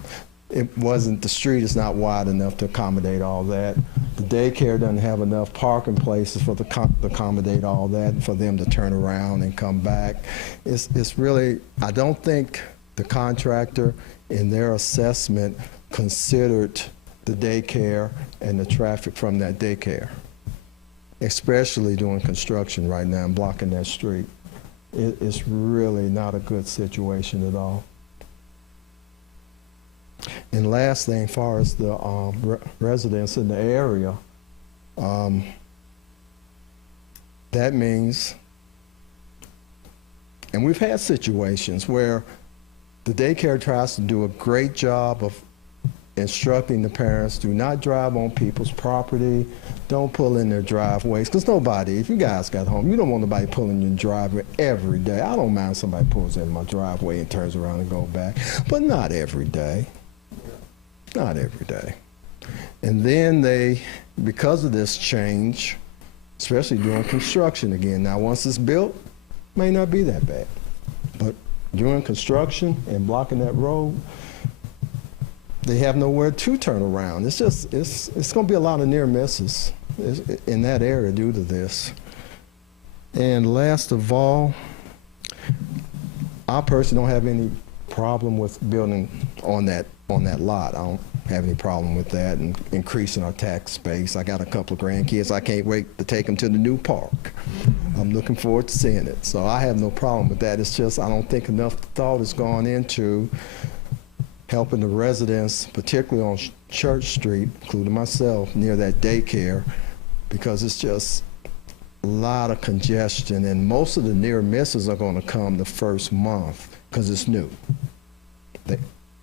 The street is not wide enough to accommodate all that. The daycare doesn't have enough parking places to accommodate all that and for them to turn around and come back. It's really, I don't think the contractor in their assessment considered the daycare and the traffic from that daycare, especially doing construction right now and blocking that street. It's really not a good situation at all. And last thing, as far as the residents in the area, that means, and we've had situations where the daycare tries to do a great job of instructing the parents, do not drive on people's property, don't pull in their driveways, because nobody, if you guys got home, you don't want nobody pulling in your driveway every day. I don't mind somebody pulls in my driveway and turns around and go back, but not every day. Not every day. And then they, because of this change, especially during construction again, now once it's built, may not be that bad, but during construction and blocking that road, they have nowhere to turn around. It's just, it's going to be a lot of near misses in that area due to this. And last of all, I personally don't have any problem with building on that lot. I don't have any problem with that and increasing our tax base. I got a couple of grandkids. I can't wait to take them to the new park. I'm looking forward to seeing it. So I have no problem with that. It's just I don't think enough thought has gone into helping the residents, particularly on Church Street, including myself, near that daycare, because it's just a lot of congestion, and most of the near misses are going to come the first month because it's new.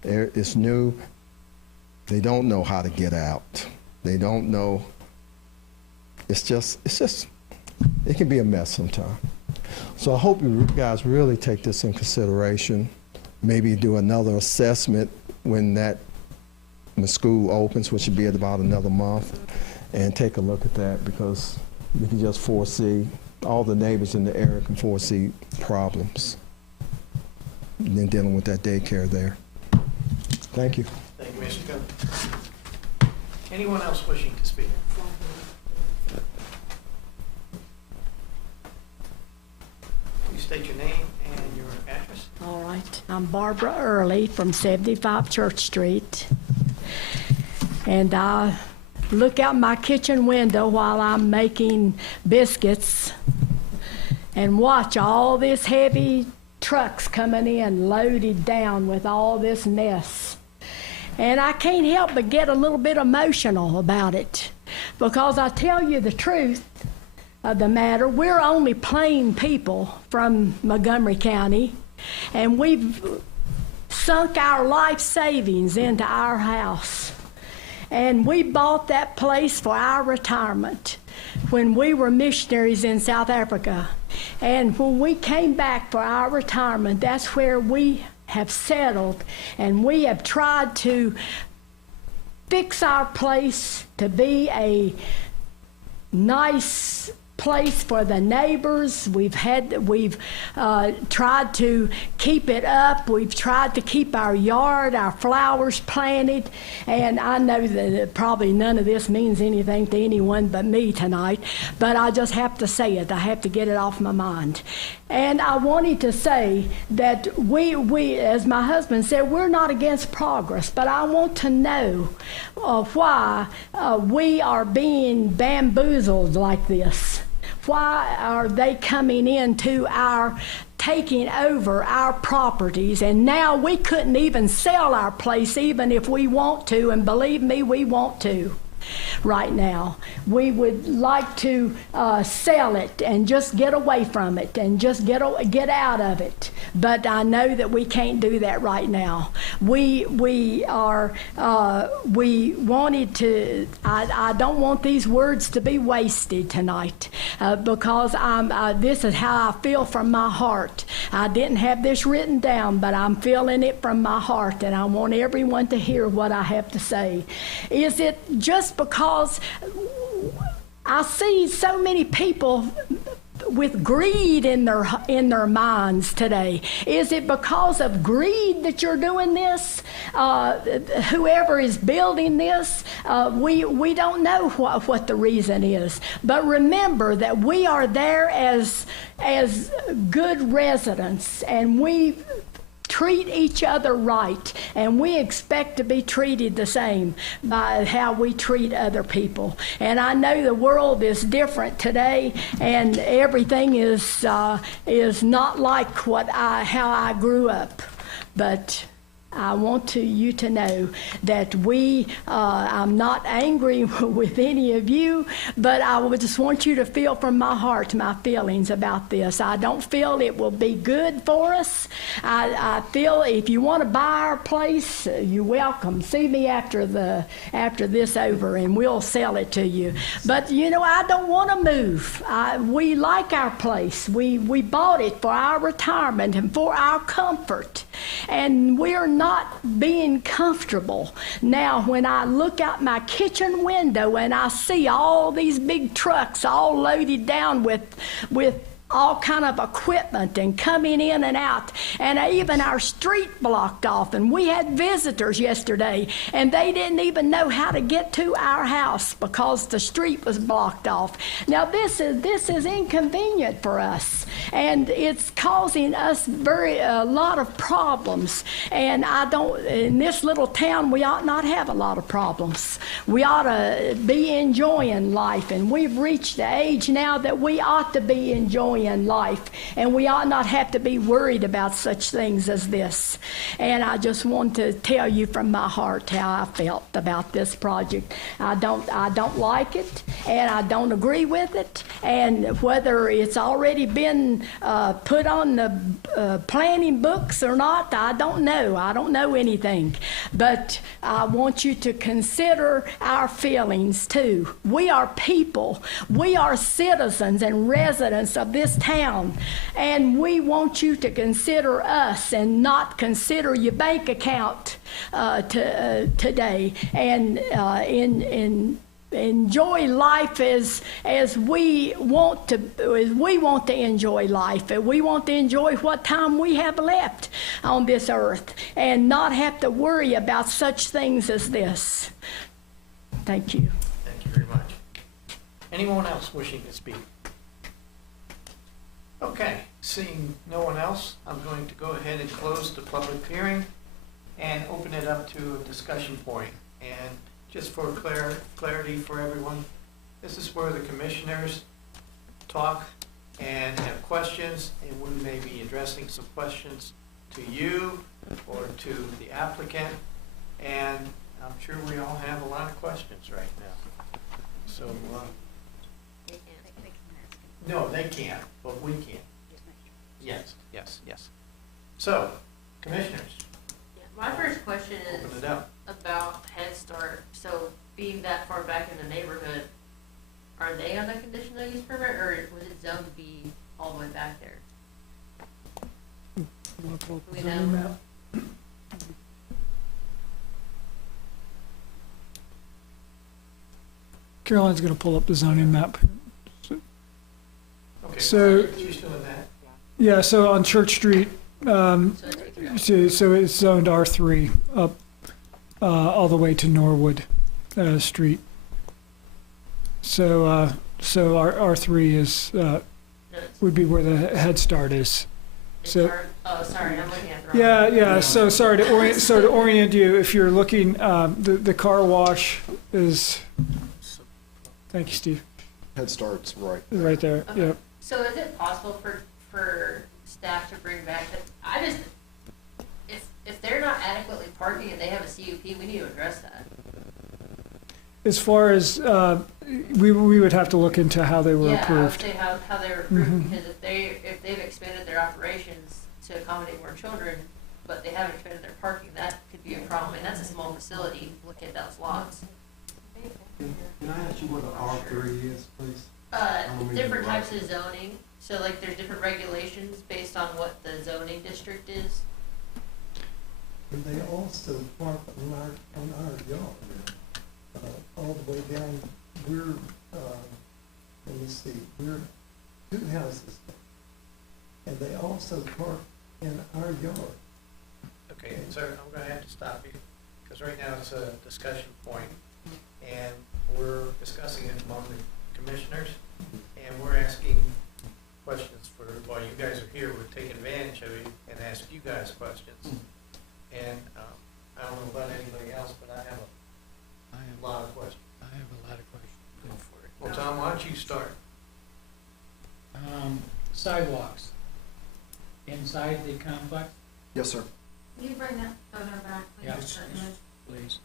It's new. They don't know how to get out. They don't know. It can be a mess sometimes. So I hope you guys really take this in consideration. Maybe do another assessment when the school opens, which should be at about another month, and take a look at that, because we can just foresee, all the neighbors in the area can foresee problems. And then dealing with that daycare there. Thank you. Thank you, Mr. Cook. Anyone else wishing to speak? Please state your name and your address. All right. I'm Barbara Early from 75 Church Street. And I look out my kitchen window while I'm making biscuits and watch all this heavy trucks coming in loaded down with all this mess. And I can't help but get a little bit emotional about it, because I tell you the truth of the matter, we're only plain people from Montgomery County, and we've sunk our life savings into our house. And we bought that place for our retirement when we were missionaries in South Africa. And when we came back for our retirement, that's where we have settled, and we have tried to fix our place to be a nice place for the neighbors. We've tried to keep it up. We've tried to keep our yard, our flowers planted. And I know that probably none of this means anything to anyone but me tonight, but I just have to say it. I have to get it off my mind. And I wanted to say that we, as my husband said, we're not against progress, but I want to know why we are being bamboozled like this. Why are they coming into taking over our properties? And now we couldn't even sell our place even if we want to, and believe me, we want to. right now. We would like to sell it and just get away from it and just get out of it. But I know that we can't do that right now. We wanted to. I don't want these words to be wasted tonight because this is how I feel from my heart. I didn't have this written down, but I'm feeling it from my heart, and I want everyone to hear what I have to say. Is it just because I see so many people with greed in their minds today? Is it because of greed that you're doing this? Whoever is building this, we don't know what the reason is. But remember that we are there as good residents, and we treat each other right, and we expect to be treated the same by how we treat other people. And I know the world is different today, and everything is not like how I grew up. But I want you to know that I'm not angry with any of you, but I would just want you to feel from my heart my feelings about this. I don't feel it will be good for us. I feel if you want to buy our place, you're welcome. See me after this over, and we'll sell it to you. But I don't want to move. We like our place. We bought it for our retirement and for our comfort, and we're not being comfortable. Now, when I look out my kitchen window and I see all these big trucks all loaded down with all kind of equipment and coming in and out, and even our street blocked off, and we had visitors yesterday, and they didn't even know how to get to our house because the street was blocked off. Now this is inconvenient for us, and it's causing us a lot of problems. And in this little town, we ought not have a lot of problems. We ought to be enjoying life, and we've reached the age now that we ought to be enjoying life, and we ought not have to be worried about such things as this. And I just want to tell you from my heart how I felt about this project. I don't like it, and I don't agree with it, and whether it's already been put on the planning books or not, I don't know. I don't know anything, but I want you to consider our feelings too. We are people. We are citizens and residents of this town, and we want you to consider us and not consider your bank account today, and enjoy life as we want to enjoy life. We want to enjoy what time we have left on this earth and not have to worry about such things as this. Thank you. Thank you very much. Anyone else wishing to speak? Okay, seeing no one else, I'm going to go ahead and close the public hearing and open it up to a discussion point. And just for clarity for everyone, this is where the commissioners talk and have questions, and we may be addressing some questions to you or to the applicant. And I'm sure we all have a lot of questions right now. So, no, they can't, but we can. Yes. So, commissioners, My first question open is it up. about Head Start. So being that far back in the neighborhood, are they on the conditional use permit, or was it zoned to be all the way back there? Do we know? Caroline's going to pull up the zoning map. Okay, So- she's doing that. Yeah, so on Church Street, So it's taken out. so it's zoned R3 up all the way to Norwood Street. So our R3 is No, it's- would be where the Head Start is. it's so- oh, sorry, I'm looking at the wrong. Yeah. So sorry to orient you. If you're looking, the car wash is. Thank you, Steve. Head Start's right. Right there. Okay. Yep. So is it possible for staff to bring back that, if they're not adequately parking and they have a CUP, we need to address that. as far as, we would have to look into how they were Yeah, I would approved. say how they were approved, Mhm. because if they've expanded their operations to accommodate more children, but they haven't expanded their parking, that could be a problem, and that's a small facility, look at those lots. Can I ask you what an R3 is, please? Different types of zoning, so like there's different regulations based on what the zoning district is. And they also park on our yard, all the way down, let me see, we're 2 houses. And they also park in our yard. Okay, sir, I'm gonna have to stop you, because right now it's a discussion point, and we're discussing it among the commissioners, and we're asking questions for, while you guys are here, we're taking advantage of it and ask you guys questions. And, I don't know about anybody else, but I have a lot of questions. I have a lot of questions. Go for it. Well, Tom, why don't you start? Sidewalks inside the complex, Yes, sir. Can you bring that photo back, please? Yes. That image? please.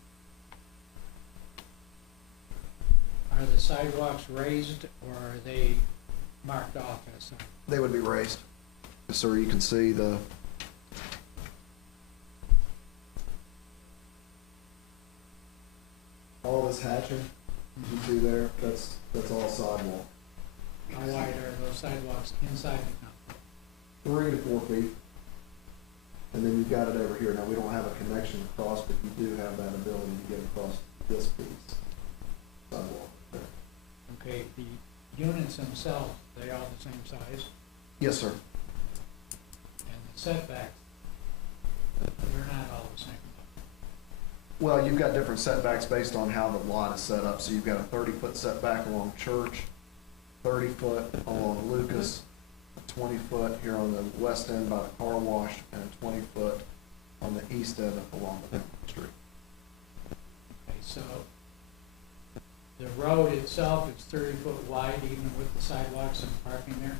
Are the sidewalks raised or are they marked off as such? They would be raised. Yes, sir, you can see the, all this hatching you see there, that's all sidewalk. How wide are those sidewalks inside the complex? 3 to 4 feet. And then you've got it over here. Now, we don't have a connection across, but you do have that ability to get across this piece. Sidewalk there. Okay, the units themselves, they all the same size, Yes, sir. and the setbacks, they're not all the same. Well, you've got different setbacks based on how the lot is set up. So you've got a 30-foot setback along Church, 30-foot along Lucas, a 20-foot here on the west end by the car wash, and a 20-foot on the east end along the street. Okay, so the road itself is 30 foot wide even with the sidewalks and parking there?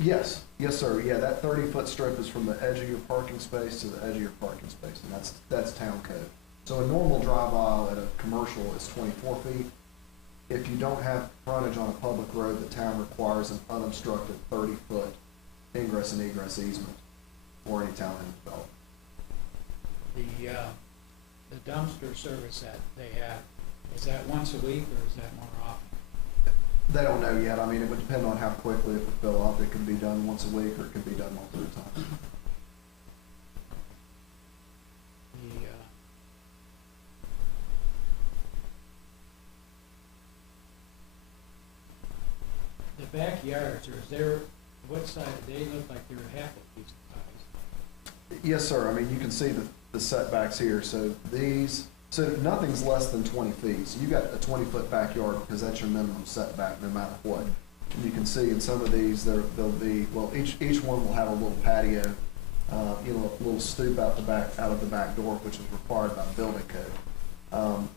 Yes, yes, sir. Yeah, that 30-foot strip is from the edge of your parking space to the edge of your parking space, and that's town code. So a normal drive aisle at a commercial is 24 feet. If you don't have frontage on a public road, the town requires an unobstructed 30-foot ingress and egress easement for any town development. The dumpster service that they have, is that once a week or is that more often? They don't know yet. I mean, it would depend on how quickly it would fill up. It can be done once a week, or it can be done multiple times. The backyards, or is there, what side, they look like they're half a piece of size. Yes, sir. I mean, you can see the setbacks here. So nothing's less than 20 feet. So you got a 20-foot backyard because that's your minimum setback no matter what. And you can see in some of these, there'll be, well, each one will have a little patio, a little stoop out of the back door, which is required by building code.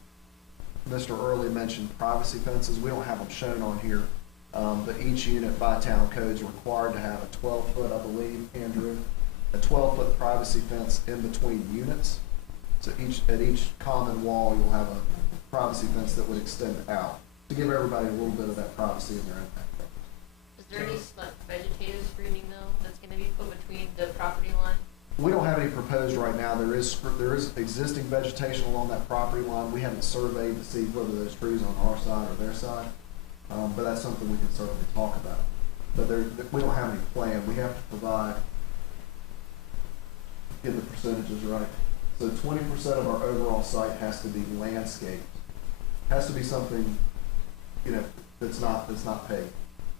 Mr. Early mentioned privacy fences. We don't have them shown on here, but each unit by town code is required to have a 12-foot, I believe, Andrew, a 12-foot privacy fence in between units. So at each common wall, you'll have a privacy fence that would extend out to give everybody a little bit of that privacy in their impact. Is there any vegetative screening though that's gonna be put between the property line? We don't have any proposed right now. There is existing vegetation along that property line. We haven't surveyed to see whether those trees are on our side or their side, but that's something we can certainly talk about. But we don't have any plan. We have to provide, get the percentages right. So 20% of our overall site has to be landscaped. Has to be something, that's not paved.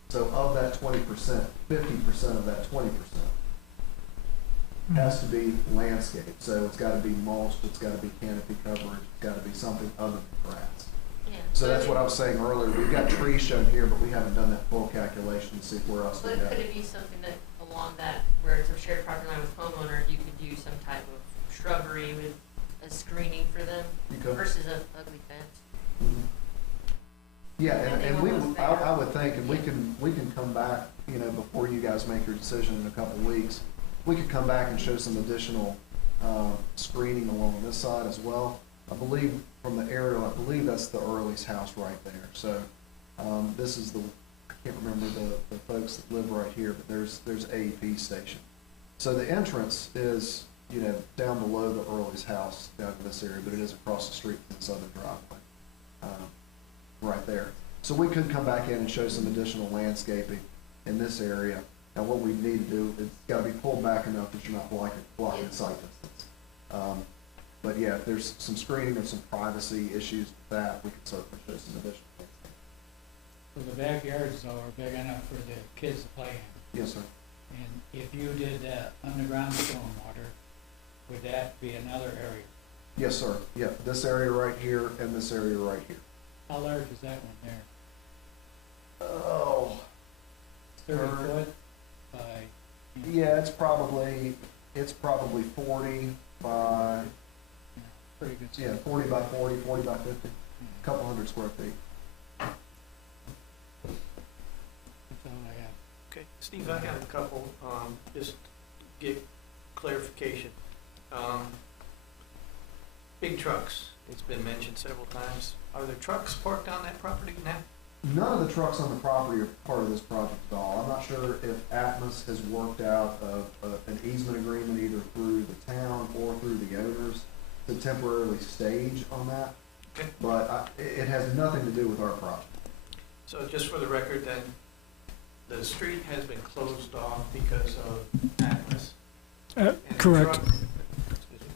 So of that 20%, 50% of that 20% has to be landscaped. So it's gotta be mulched, it's gotta be canopy coverage, it's gotta be something other than grass. Yeah. So that's what I was saying earlier. We've got trees shown here, but we haven't done that full calculation to see where else we But have. could it be something that along that, where it's a shared property line with homeowners, you could do some type of shrubbery with a screening for them You could. versus an ugly fence? Mhm. Yeah, and Anyone was there. I would think, and we can come back, before you guys make your decision in a couple of weeks, we could come back and show some additional screening along this side as well. I believe from the aerial, I believe that's the Early's house right there. So, this is I can't remember the folks that live right here, but there's AEP station. So the entrance is, down below the Early's house down in this area, but it is across the street from the southern driveway, right there. So we could come back in and show some additional landscaping in this area. Now, what we need to do, it's gotta be pulled back enough that you're not blocking sight distance. But yeah, if there's some screening or some privacy issues with that, we could certainly show some additional things. So the backyards though are big enough for the kids to play in. Yes, sir. And if you did underground stormwater, would that be another area? Yes, sir. Yeah, this area right here and this area right here. How large is that one there? Oh, 30 foot by, yeah, it's probably 40 by, pretty good. yeah, 40 by 40, 40 by 50, a couple hundred square feet. That's all I have. Okay, Steve, I have a couple, just to get clarification. Big trucks, it's been mentioned several times. Are there trucks parked on that property now? None of the trucks on the property are part of this project at all. I'm not sure if Atmos has worked out an easement agreement either through the town or through the owners to temporarily stage on that. Okay. But it has nothing to do with our project. So just for the record then, the street has been closed off because of Atlas? And the Correct. excuse me,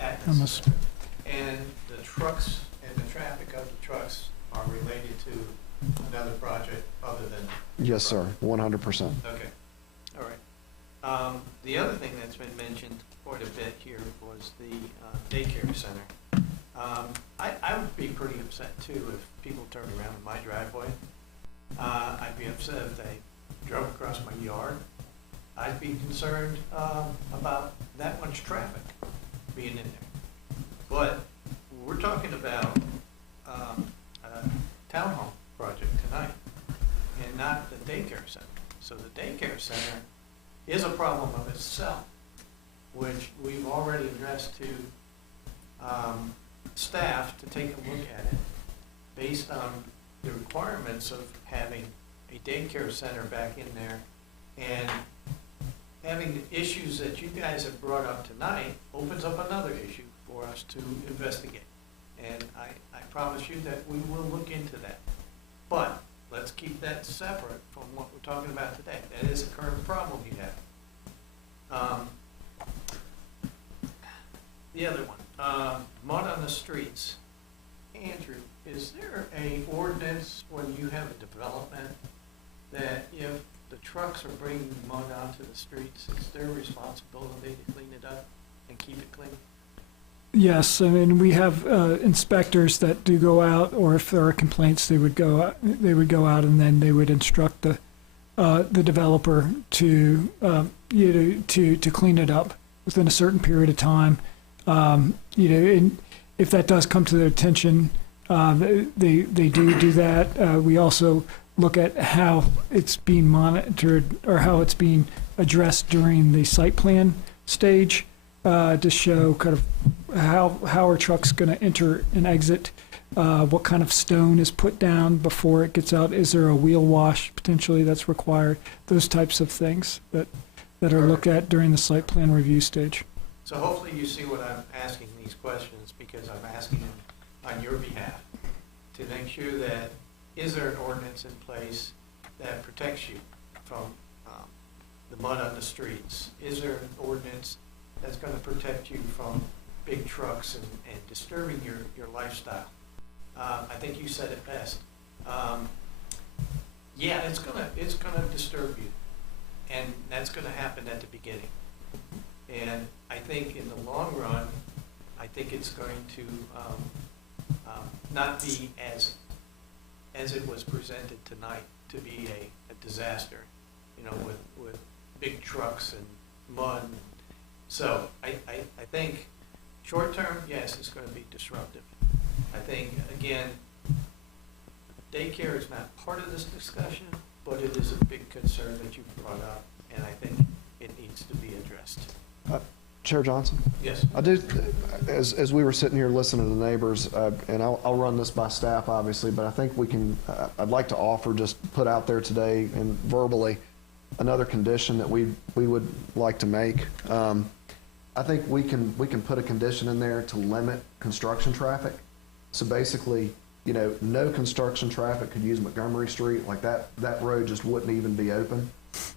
Atlas. Atmos. And the trucks and the traffic of the trucks are related to another project other than? Yes, sir, 100%. Okay, all right. The other thing that's been mentioned quite a bit here was the daycare center. I would be pretty upset too if people turned around in my driveway. I'd be upset if they drove across my yard. I'd be concerned about that much traffic being in there. But we're talking about a townhome project tonight and not the daycare center. So the daycare center is a problem of itself, which we've already addressed to staff to take a look at it based on the requirements of having a daycare center back in there, and having the issues that you guys have brought up tonight opens up another issue for us to investigate. And I promise you that we will look into that. But let's keep that separate from what we're talking about today. That is a current problem you have. The other one, mud on the streets. Andrew, is there a ordinance when you have a development that if the trucks are bringing mud onto the streets, it's their responsibility to clean it up and keep it clean? Yes, I mean, we have inspectors that do go out, or if there are complaints, they would go out, and then they would instruct the developer to to clean it up within a certain period of time. And if that does come to their attention, they do that. We also look at how it's being monitored or how it's being addressed during the site plan stage, to show kind of how are trucks going to enter and exit, what kind of stone is put down before it gets out, is there a wheel wash potentially that's required, those types of things that are looked at during the site plan review stage. So hopefully you see what I'm asking these questions, because I'm asking them on your behalf to make sure that, is there an ordinance in place that protects you from the mud on the streets? Is there an ordinance that's going to protect you from big trucks and disturbing your lifestyle? I think you said it best. Yeah, it's gonna disturb you, and that's gonna happen at the beginning. And I think in the long run, I think it's going to not be as it was presented tonight, to be a disaster, with big trucks and mud. So I think short term, yes, it's going to be disruptive. I think, again, daycare is not part of this discussion, but it is a big concern that you've brought up, and I think it needs to be addressed. Chair Johnson? Yes. I do, as we were sitting here listening to the neighbors, and I'll run this by staff, obviously, but I think we can, I'd like to offer, just put out there today and verbally, another condition that we would like to make. I think we can put a condition in there to limit construction traffic. So basically, you know, no construction traffic could use Montgomery Street, like that road just wouldn't even be open.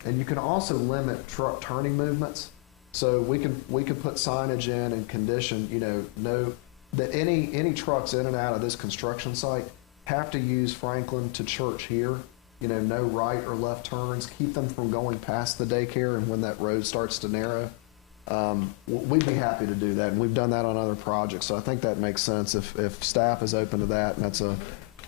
And you can also limit truck turning movements. So we could put signage in and condition, you know, no, that any trucks in and out of this construction site have to use Franklin to Church here. You know, no right or left turns, keep them from going past the daycare and when that road starts to narrow. We'd be happy to do that, and we've done that on other projects, so I think that makes sense if staff is open to that, and that's a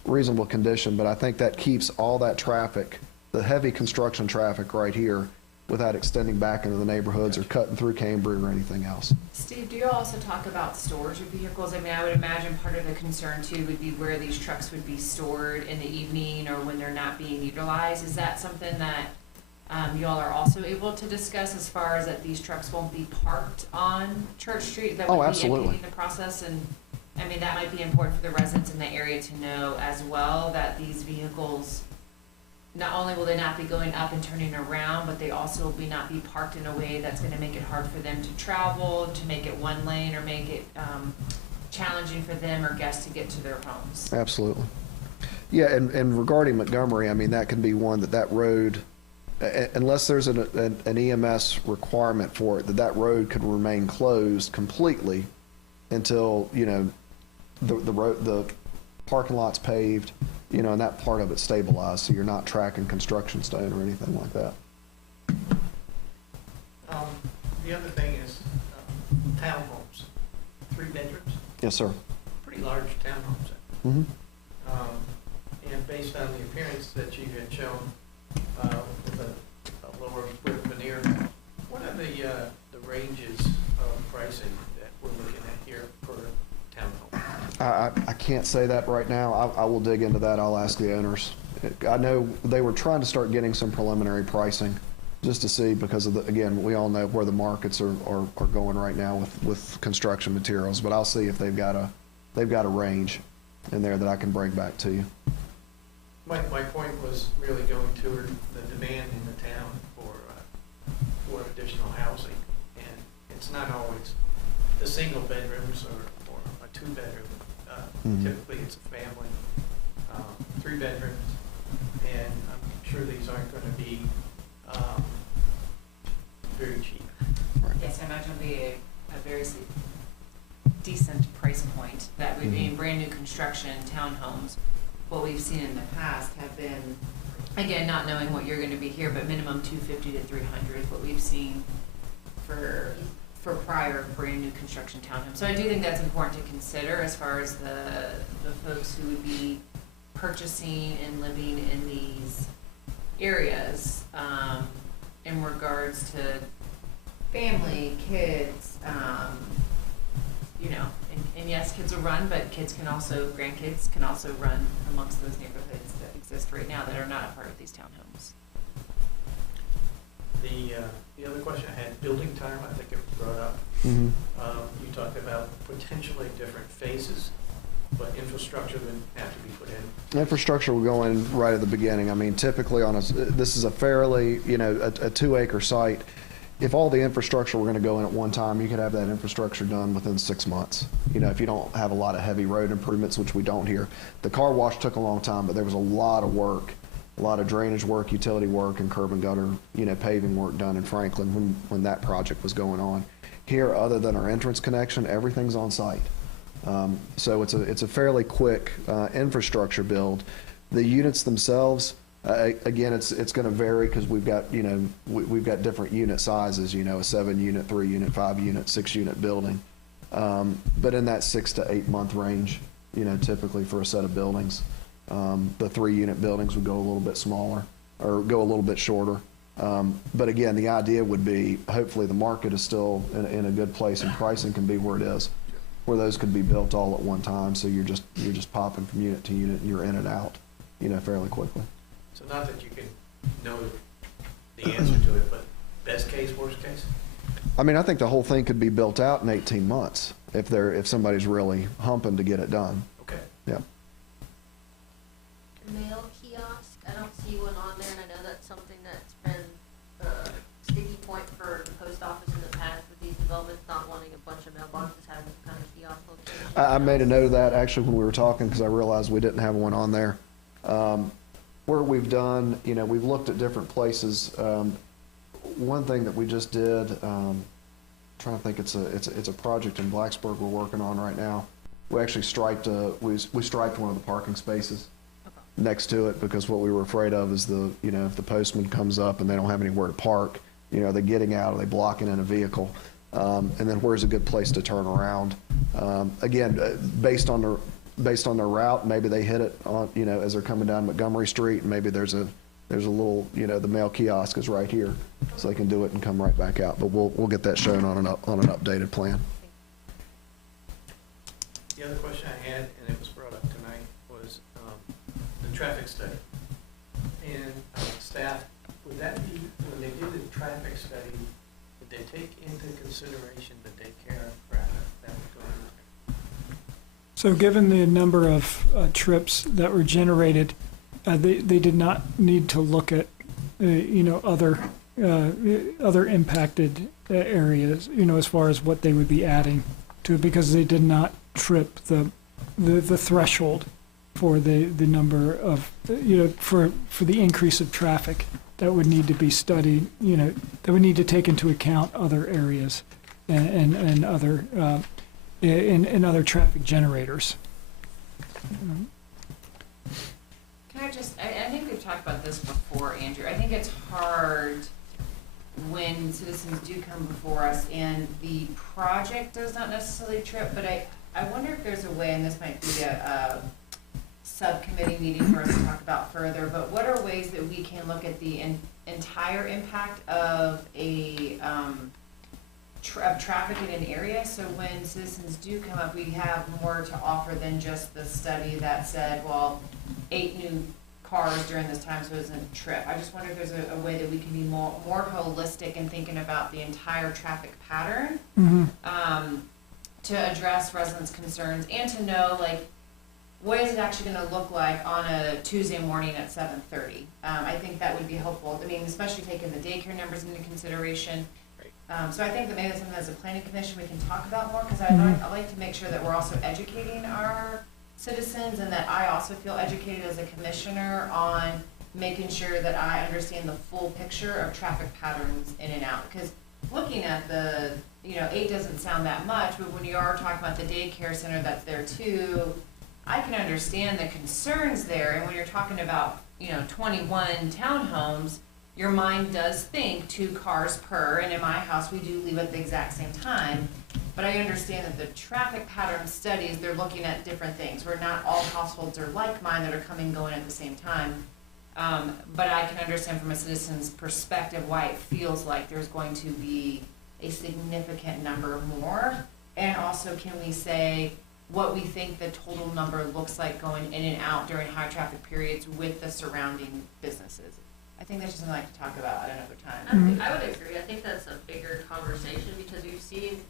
reasonable condition, but I think that keeps all that traffic, the heavy construction traffic right here, without extending back into the neighborhoods or cutting through Cambria or anything else. Steve, do you also talk about storage of vehicles? I mean, I would imagine part of the concern too would be where these trucks would be stored in the evening or when they're not being utilized. Is that something that you all are also able to discuss as far as that these trucks won't be parked on Church Street? That Oh, would be absolutely. impeding the process, and I mean, that might be important for the residents in the area to know as well, that these vehicles, not only will they not be going up and turning around, but they also will not be parked in a way that's gonna make it hard for them to travel, to make it one lane, or make it challenging for them or guests to get to their homes. Absolutely. Yeah, and regarding Montgomery, I mean, that could be one that road, unless there's an EMS requirement for it, that road could remain closed completely until, you know, the parking lot's paved, you know, and that part of it stabilized, so you're not tracking construction stone or anything like that. The other thing is townhomes, 3 bedrooms, Yes, sir. pretty large townhomes. Mm-hmm. And based on the appearance that you had shown with a lower brick veneer, what are the ranges of pricing that we're looking at here for townhome? I can't say that right now. I will dig into that. I'll ask the owners. I know they were trying to start getting some preliminary pricing just to see, because of again, we all know where the markets are going right now with construction materials, but I'll see if they've got a range in there that I can bring back to you. My point was really going toward the demand in the town for additional housing, and it's not always the single bedrooms or a 2-bedroom. Typically, it's a family, 3 bedrooms, and I'm sure these aren't going to be very cheap. Yes, I imagine it'll be a very decent price point. That would be in brand new construction townhomes. What we've seen in the past have been, again, not knowing what you're going to be here, but minimum 250 to 300 is what we've seen for prior brand new construction townhomes. So I do think that's important to consider as far as the folks who would be purchasing and living in these areas, in regards to family, kids, you know, and yes, kids will run, but grandkids can also run amongst those neighborhoods that exist right now that are not a part of these townhomes. The other question I had, building time, I think it was brought up. Mm-hmm. You talked about potentially different phases, but infrastructure would have to be put in. Infrastructure will go in right at the beginning. I mean, typically this is a fairly, you know, a 2-acre site. If all the infrastructure were going to go in at one time, you could have that infrastructure done within 6 months. You know, if you don't have a lot of heavy road improvements, which we don't here. The car wash took a long time, but there was a lot of work, a lot of drainage work, utility work, and curb and gutter, you know, paving work done in Franklin when that project was going on. Here, other than our entrance connection, everything's on site. So it's a fairly quick infrastructure build. The units themselves, again, it's going to vary because we've got, you know, we've got different unit sizes, you know, a 7-unit, 3-unit, 5-unit, 6-unit building. But in that 6 to 8 month range, you know, typically for a set of buildings. The 3-unit buildings would go a little bit smaller or go a little bit shorter. But again, the idea would be hopefully the market is still in a good place and pricing can be where it is, where those could be built all at one time. So you're just popping from unit to unit and you're in and out, you know, fairly quickly. So not that you can know the answer to it, but best case, worst case? I mean, I think the whole thing could be built out in 18 months if somebody's really humping to get it done. Okay. Yeah. Mail kiosk, I don't see one on there, and I know that's something that's been a sticky point for the post office in the past with these developments, not wanting a bunch of mailboxes having some kind of kiosk location. I made a note of that actually when we were talking because I realized we didn't have one on there. Where we've done, we've looked at different places. One thing that we just did, trying to think, it's a project in Blacksburg we're working on right now. We actually striped we striped one of the parking spaces next to it because what we were afraid of is if the postman comes up and they don't have anywhere to park, they're getting out, are they blocking in a vehicle? And then where's a good place to turn around? Again, based on their route, maybe they hit it on, as they're coming down Montgomery Street, and maybe there's a little, the mail kiosk is right here, so they can do it and come right back out. But we'll get that shown on an updated plan. The other question I had, and it was brought up tonight, was the traffic study. And staff, would that be, when they did the traffic study, would they take into consideration the daycare traffic that would go in? So given the number of trips that were generated, they did not need to look at, other impacted areas, as far as what they would be adding to it, because they did not trip the threshold for the number of, for the increase of traffic that would need to be studied, that would need to take into account other areas and other, in other traffic generators. Can I think we've talked about this before, Andrew. I think it's hard when citizens do come before us and the project does not necessarily trip, but I wonder if there's a way, and this might be a subcommittee meeting for us to talk about further, but what are ways that we can look at the entire impact of traffic in an area, so when citizens do come up, we have more to offer than just the study that said, well, 8 new cars during this time, so it doesn't trip. I just wonder if there's a way that we can be more holistic in thinking about the entire traffic pattern, to address residents' concerns and to know, what is it actually going to look like on a Tuesday morning at 7:30? I think that would be helpful. I mean, especially taking the daycare numbers into consideration. So I think that maybe that's something as a planning commission we can talk about more, because I like to make sure that we're also educating our citizens and that I also feel educated as a commissioner on making sure that I understand the full picture of traffic patterns in and out. Because looking at the, 8 doesn't sound that much, but when you are talking about the daycare center that's there too, I can understand the concerns there. And when you're talking about, 21 townhomes, your mind does think 2 cars per, and in my house, we do leave at the exact same time. But I understand that the traffic pattern studies, they're looking at different things, where not all households are like mine that are coming and going at the same time. But I can understand from a citizen's perspective why it feels like there's going to be a significant number more. And also, can we say what we think the total number looks like going in and out during high traffic periods with the surrounding businesses? I think that's just something I like to talk about at another time. I would agree. I think that's a bigger conversation because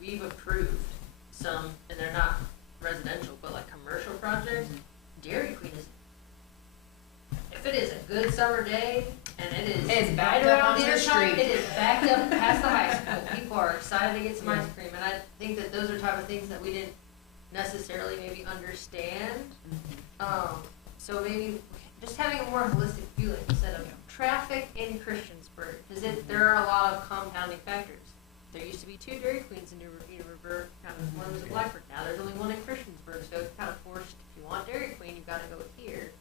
we've approved some, and they're not residential, but commercial projects. Dairy Queen is, if it is a good summer day and it's backed up on the street. It is backed up past the high school. People are excited to get some ice cream, and I think that those are type of things that we didn't necessarily maybe understand. So maybe just having a more holistic view instead of traffic in Christiansburg, because there are a lot of compounding factors. There used to be 2 Dairy Queens in New River, kind of one was in Blackford. Now there's only one in Christiansburg, so it's kind of forced. If you want Dairy Queen, you've got to go here.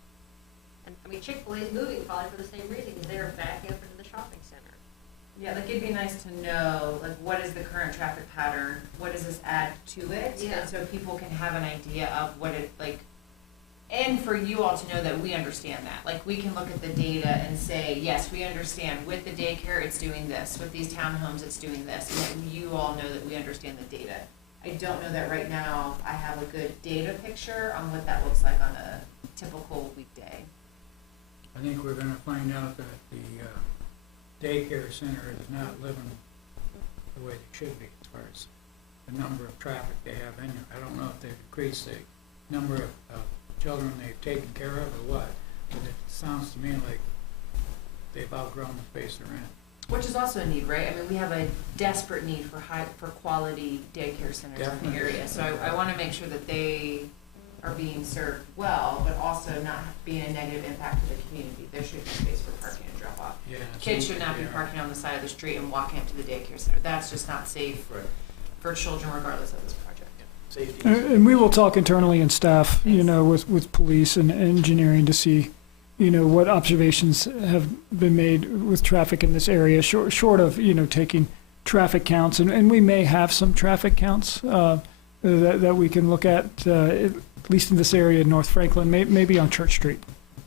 And I mean, Chick-fil-A is moving probably for the same reason, because they're backing up into the shopping center. Yeah, it'd be nice to know, what is the current traffic pattern? What does this add to it? Yeah. And so people can have an idea of what it, and for you all to know that we understand that. We can look at the data and say, yes, we understand with the daycare, it's doing this. With these townhomes, it's doing this. And that you all know that we understand the data. I don't know that right now I have a good data picture on what that looks like on a typical weekday. I think we're gonna find out that the daycare center is not living the way they should be as far as the number of traffic they have in there. I don't know if they've increased the number of children they've taken care of or what, but it sounds to me like they've outgrown the space they're in. Which is also a need, right? I mean, we have a desperate need for quality daycare centers in the Definitely. area. So I want to make sure that they are being served well, but also not being a negative impact to the community. There should be space for parking and drop off. Yeah. Kids should not be parking on the side of the street and walking up to the daycare center. That's just not safe Right. for children regardless of this project. Safety. And we will talk internally in staff, with police and engineering to see, what observations have been made with traffic in this area, short of, taking traffic counts. And we may have some traffic counts that we can look at least in this area in North Franklin, maybe on Church Street,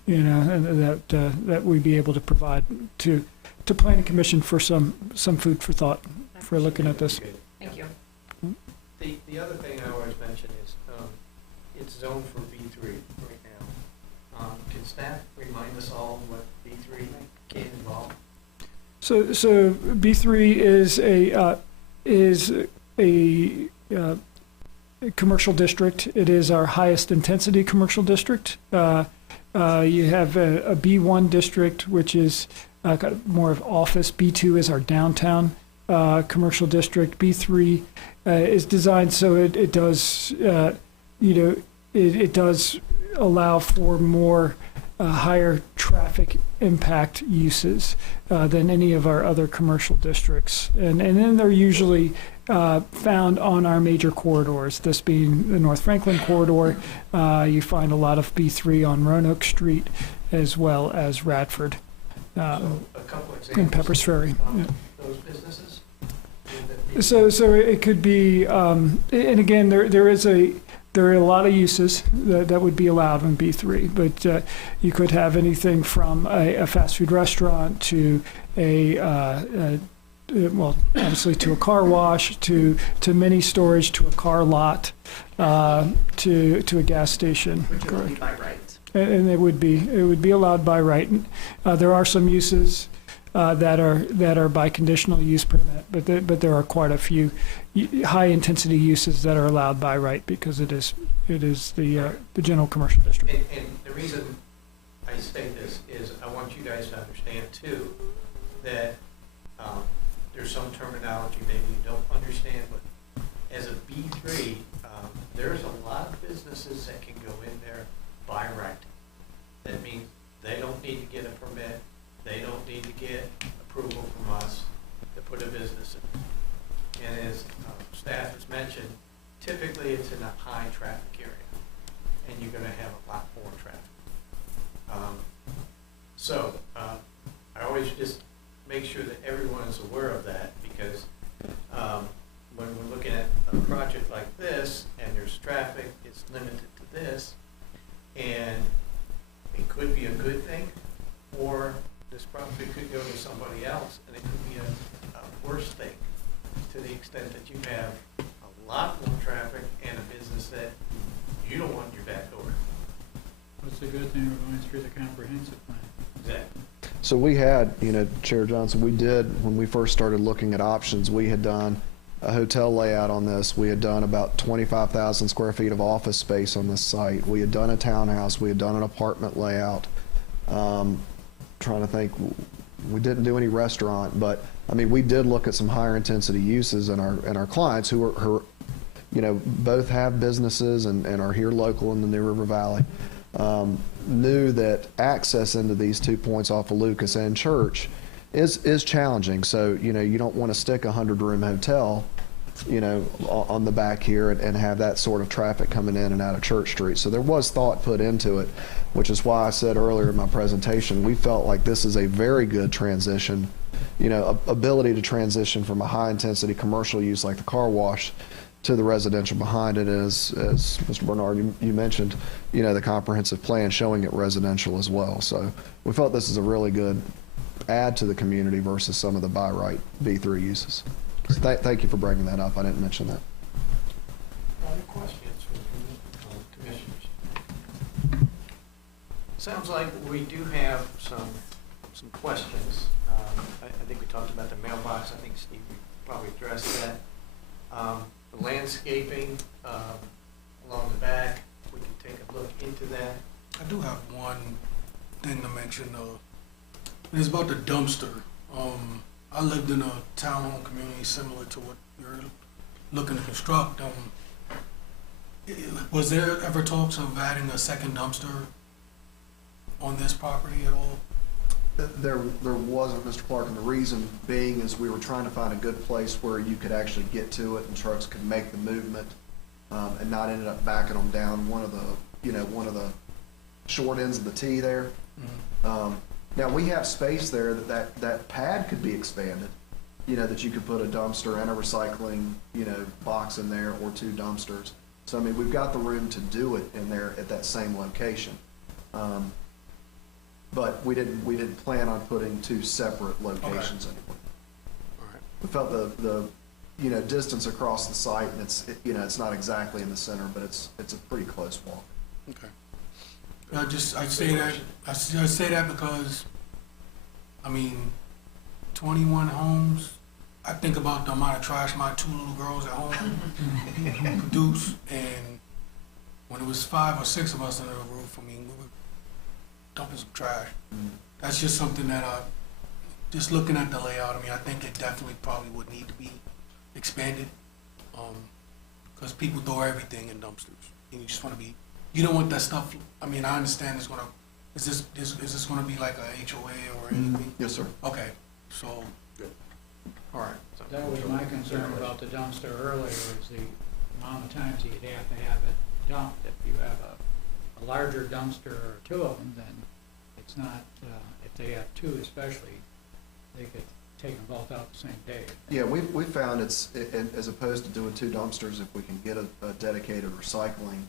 that we'd be able to provide to Planning Commission for some food for thought for looking at this. Thank you. The other thing I always mention is, it's zoned for B3 right now. Can staff remind us all what B3 can involve? So B3 is a commercial district. It is our highest intensity commercial district. You have a B1 district, which is got more of office. B2 is our downtown commercial district. B3 is designed so it does, it does allow for more higher traffic impact uses than any of our other commercial districts. And then they're usually found on our major corridors, this being the North Franklin corridor. You find a lot of B3 on Roanoke Street as well as Radford So a couple examples. and Peppers Ferry. Yeah. Those businesses? So it could be, and again, there are a lot of uses that would be allowed in B3, but you could have anything from a fast food restaurant to well, obviously to a car wash, to mini storage, to a car lot, to a gas station. Which will be by right. And it would be allowed by right. There are some uses that are by conditional use permit, but there are quite a few high intensity uses that are allowed by right because it is the general commercial district. And the reason I state this is I want you guys to understand too that there's some terminology maybe you don't understand, but as a B3, there's a lot of businesses that can go in there by right. That means they don't need to get a permit. They don't need to get approval from us to put a business in. And as staff has mentioned, typically it's in a high traffic area, and you're going to have a lot more traffic. I always just make sure that everyone is aware of that because when we're looking at a project like this and there's traffic, it's limited to this, and it could be a good thing, or this property could go to somebody else, and it could be a worse thing to the extent that you have a lot more traffic and a business that you don't want in your back door. What's the good thing we're going through the comprehensive plan? Exactly. So we had, Chair Johnson, when we first started looking at options, we had done a hotel layout on this. We had done about 25,000 square feet of office space on this site. We had done a townhouse. We had done an apartment layout. Trying to think, we didn't do any restaurant, but I mean, we did look at some higher intensity uses, and our clients who are both have businesses and are here local in the New River Valley, knew that access into these 2 points off of Lucas and Church is challenging. So, you don't want to stick a 100-room hotel, on the back here and have that sort of traffic coming in and out of Church Street. So there was thought put into it, which is why I said earlier in my presentation, we felt like this is a very good transition, ability to transition from a high-intensity commercial use like the car wash to the residential behind it, as Mr. Bernard, you mentioned, the comprehensive plan showing it residential as well. So we felt this is a really good add to the community versus some of the by right B3 uses. So thank you for bringing that up. I didn't mention that. Other questions from commissioners? Sounds like we do have some questions. I think we talked about the mailbox. I think Steve probably address that. The landscaping, along the back, we can take a look into that. I do have one thing to mention. It's about the dumpster. I lived in a townhome community similar to what you're looking to construct. Was there ever talks of adding a second dumpster on this property at all? There wasn't, Mr. Clark, and the reason being is we were trying to find a good place where you could actually get to it and trucks could make the movement, and not ended up backing them down one of the short ends of the T there. Mm-hmm. Now, we have space there that pad could be expanded, that you could put a dumpster and a recycling, box in there, or 2 dumpsters. So, I mean, we've got the room to do it in there at that same location. But we didn't plan on putting 2 separate locations anyway. All right. We felt the distance across the site, and it's not exactly in the center, but it's a pretty close walk. Okay. I say that because, I mean, 21 homes. I think about the amount of trash my 2 little girls at home produce, and when it was 5 or 6 of us under the roof, I mean, we were dumping some trash. That's just something that just looking at the layout, I mean, I think it definitely probably would need to be expanded, because people throw everything in dumpsters, and you just want to be. You don't want that stuff. I mean, I understand it's gonna. Is this gonna be like a HOA or anything? Yes, sir. Okay, so. All right. So That was my concern about the dumpster earlier, is the amount of times you'd have to have it dumped. If you have a larger dumpster or 2 of them, then it's not, if they have 2 especially, they could take them both out the same day. Yeah, we found as opposed to doing 2 dumpsters, if we can get a dedicated recycling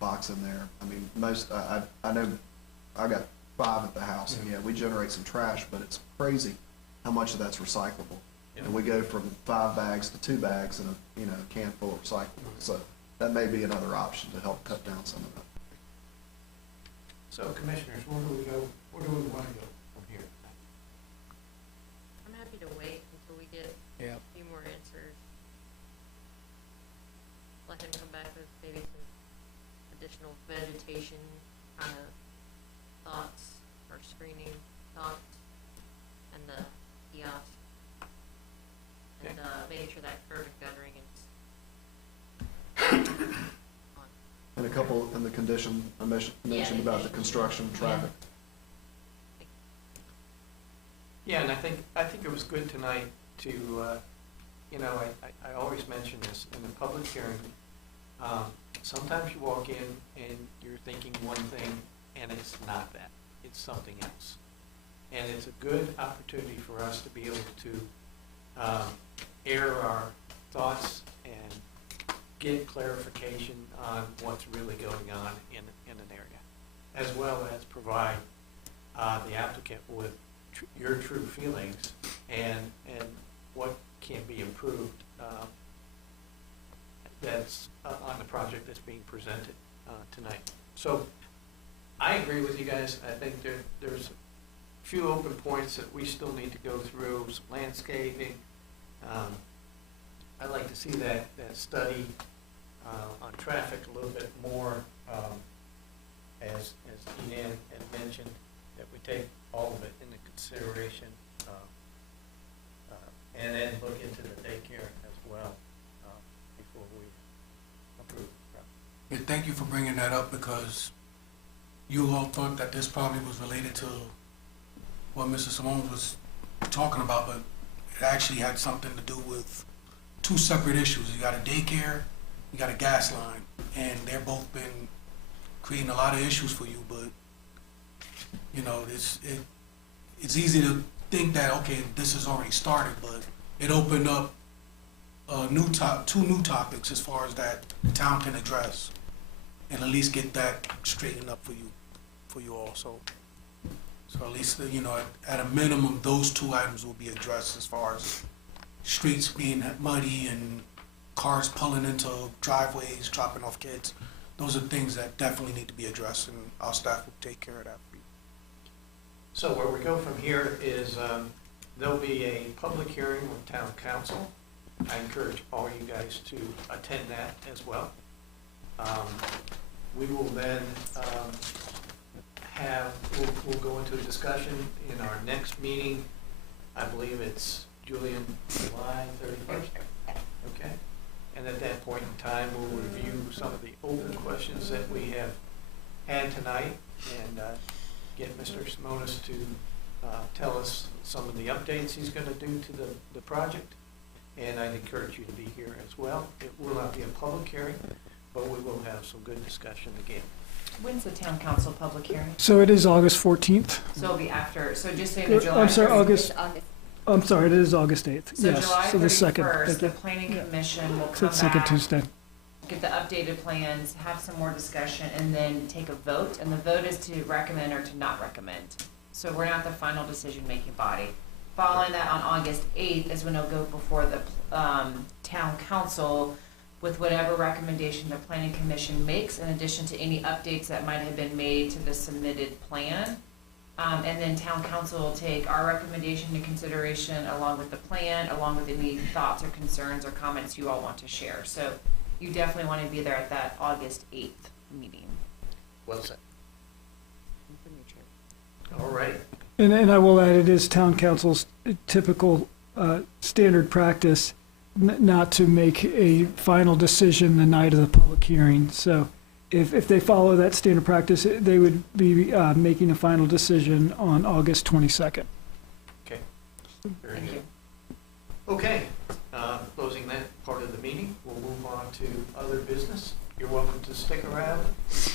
box in there. I mean, I know I got 5 at the house, and yeah, we generate some trash, but it's crazy how much of that's recyclable. Yeah. And we go from 5 bags to 2 bags and a can full of recyclable. So that may be another option to help cut down some of that. So, commissioners, where do we go? Where do we want to go from here? I'm happy to wait until we get Yeah. a few more answers. Let him come back with maybe some additional vegetation kind of thoughts or screening thoughts, and the kiosk, and making sure that curb and guttering is on. And a couple in the condition I mentioned about the construction traffic. Yeah, and I think it was good tonight to, I always mention this in the public hearing. Sometimes you walk in and you're thinking one thing, and it's not that. It's something else. And it's a good opportunity for us to be able to air our thoughts and get clarification on what's really going on in an area, as well as provide the applicant with your true feelings and what can be improved that's on the project that's being presented tonight. So I agree with you guys. I think there's a few open points that we still need to go through, some landscaping. I'd like to see that study on traffic a little bit more, as Enan had mentioned, that we take all of it into consideration, and then look into the daycare as well before we approve. Yeah, thank you for bringing that up, because you all thought that this probably was related to what Mr. Simone was talking about, but it actually had something to do with 2 separate issues. You got a daycare, you got a gas line, and they've both been creating a lot of issues for you, but it's easy to think that, okay, this has already started, but it opened up 2 new topics as far as that the town can address, and at least get that straightened up for you all. So at least, at a minimum, those 2 items will be addressed, as far as streets being muddy and cars pulling into driveways, dropping off kids. Those are things that definitely need to be addressed, and our staff will take care of that for you. So where we go from here is there'll be a public hearing with town council I encourage all you guys to attend that as well. We will then we'll go into a discussion in our next meeting. I believe it's Julian, July 31st. Okay. And at that point in time, we'll review some of the open questions that we have had tonight and get Mr. Simonis to tell us some of the updates he's going to do to the project. And I'd encourage you to be here as well. It will not be a public hearing, but we will have some good discussion again. When's the town council public hearing? So it is August 14th. So it'll be after, so just say the July. I'm sorry, 31st. I'm sorry, it is August 8th. So Yes, July so the second. 31st, Thank the you. planning commission will It's come the second back, Tuesday. get the updated plans, have some more discussion, and then take a vote. And the vote is to recommend or to not recommend. So we're not the final decision-making body. Following that, on August 8th is when it'll go before the town council with whatever recommendation the planning commission makes, in addition to any updates that might have been made to the submitted plan. And then town council will take our recommendation into consideration along with the plan, along with any thoughts or concerns or comments you all want to share. So you definitely want to be there at that August 8th meeting. Well said. All right. And I will add, it is town council's typical standard practice not to make a final decision the night of the public hearing. So if they follow that standard practice, they would be making a final decision on August 22nd. Okay. Very Thank good. you. Okay, closing that part of the meeting, we'll move on to other business. You're welcome to stick around,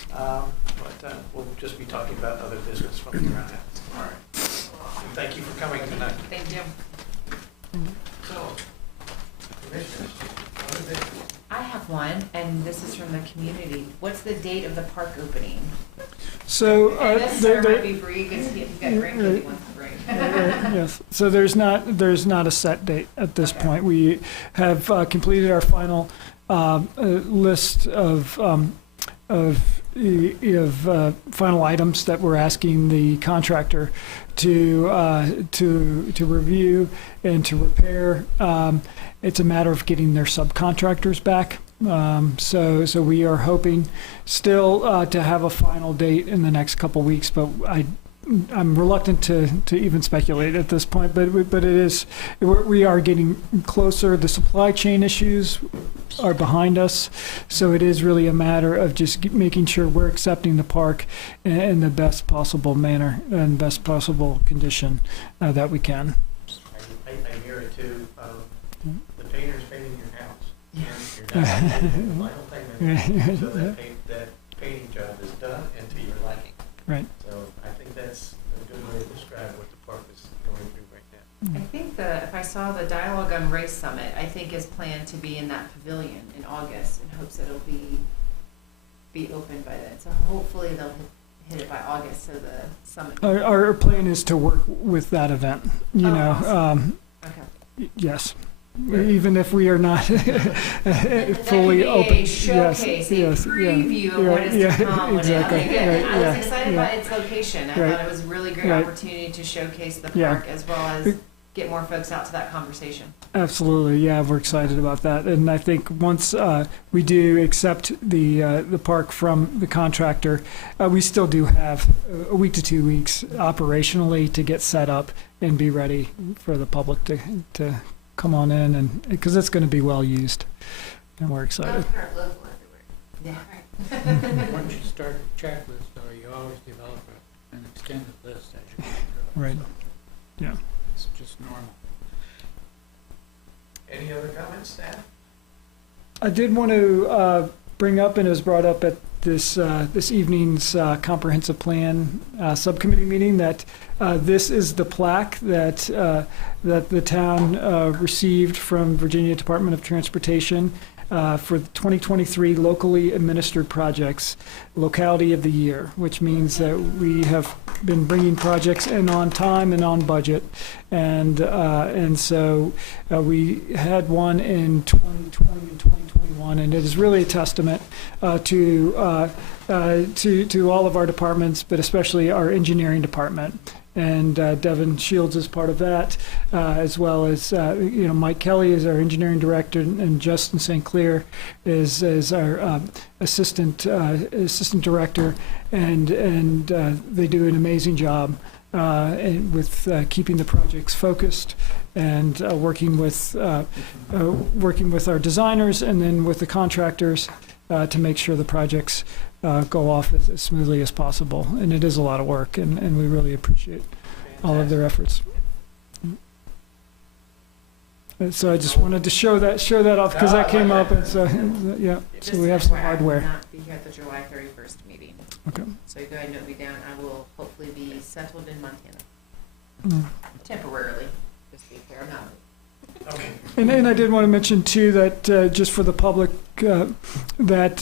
but we'll just be talking about other business from here on out. All right. And thank you for coming tonight. Thank you. So, commissioners, what is it? I have one, and this is from the community. What's the date of the park opening? So And this sir might be Bree, because he's got grandkids he wants to bring. yes. So there's not a set date at this point. We have completed our final list of final items that we're asking the contractor to review and to repair. It's a matter of getting their subcontractors back. So we are hoping still to have a final date in the next couple weeks, but I'm reluctant to even speculate at this point, but we are getting closer. The supply chain issues are behind us, so it is really a matter of just making sure we're accepting the park in the best possible manner and best possible condition that we can. I hear it too. The painter's painting your house. You're not getting the final payment, so that painting job is done and to your liking. Right. So I think that's a good way to describe what the park is going through right now. I think if I saw the Dialogue on Race Summit, I think is planned to be in that pavilion in August in hopes that it'll be open by then. So hopefully they'll hit it by August, so the summit. Our plan is to work with that event, Awesome. Okay. yes. Even if we are not fully that open. could be a showcase, a preview of what is to come. Exactly. Okay, good. Right, I was excited by its location. I thought it was a really great Right. opportunity to showcase the Yeah. park as well as get more folks out to that conversation. Absolutely, yeah, we're excited about that. And I think once we do accept the park from the contractor, we still do have a week to 2 weeks operationally to get set up and be ready for the public to come on in, and because it's going to be well used, and we're excited. Yeah. Once you start a checklist, though, you always develop an extended list as you go through. Right. Yeah. It's just normal. Any other comments, staff? I did want to bring up, and it was brought up at this evening's comprehensive plan subcommittee meeting, that this is the plaque that the town received from Virginia Department of Transportation for the 2023 locally administered projects, locality of the year, which means that we have been bringing projects in on time and on budget, and so we had one in 2020 and 2021, and it is really a testament to all of our departments, but especially our engineering department and Devin Shields is part of that, as well as Mike Kelly is our engineering director, and Justin St. Clair is our assistant director, and they do an amazing job with keeping the projects focused and working with our designers and then with the contractors to make sure the projects go off as smoothly as possible. And it is a lot of work, and we really appreciate all of their efforts. And so I just wanted to show that off because that came up. And so yeah, so we have some hardware. I will not be here at the July 31st meeting. Okay. So you go ahead and note me down. I will hopefully be settled in Montana. Temporarily, just to be fair. I'm not. Okay. And I did want to mention too that just for the public that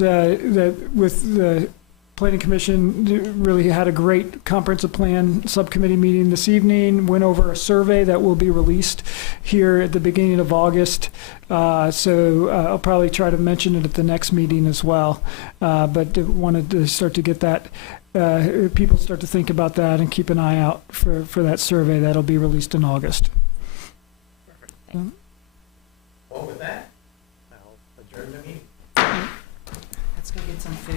with the Planning Commission really had a great comprehensive plan subcommittee meeting this evening. Went over a survey that will be released here at the beginning of August. So I'll probably try to mention it at the next meeting as well. But wanted to start to get that. People start to think about that and keep an eye out for that survey that'll be released in August. Well, with that, I'll adjourn the meeting. Let's go get some food.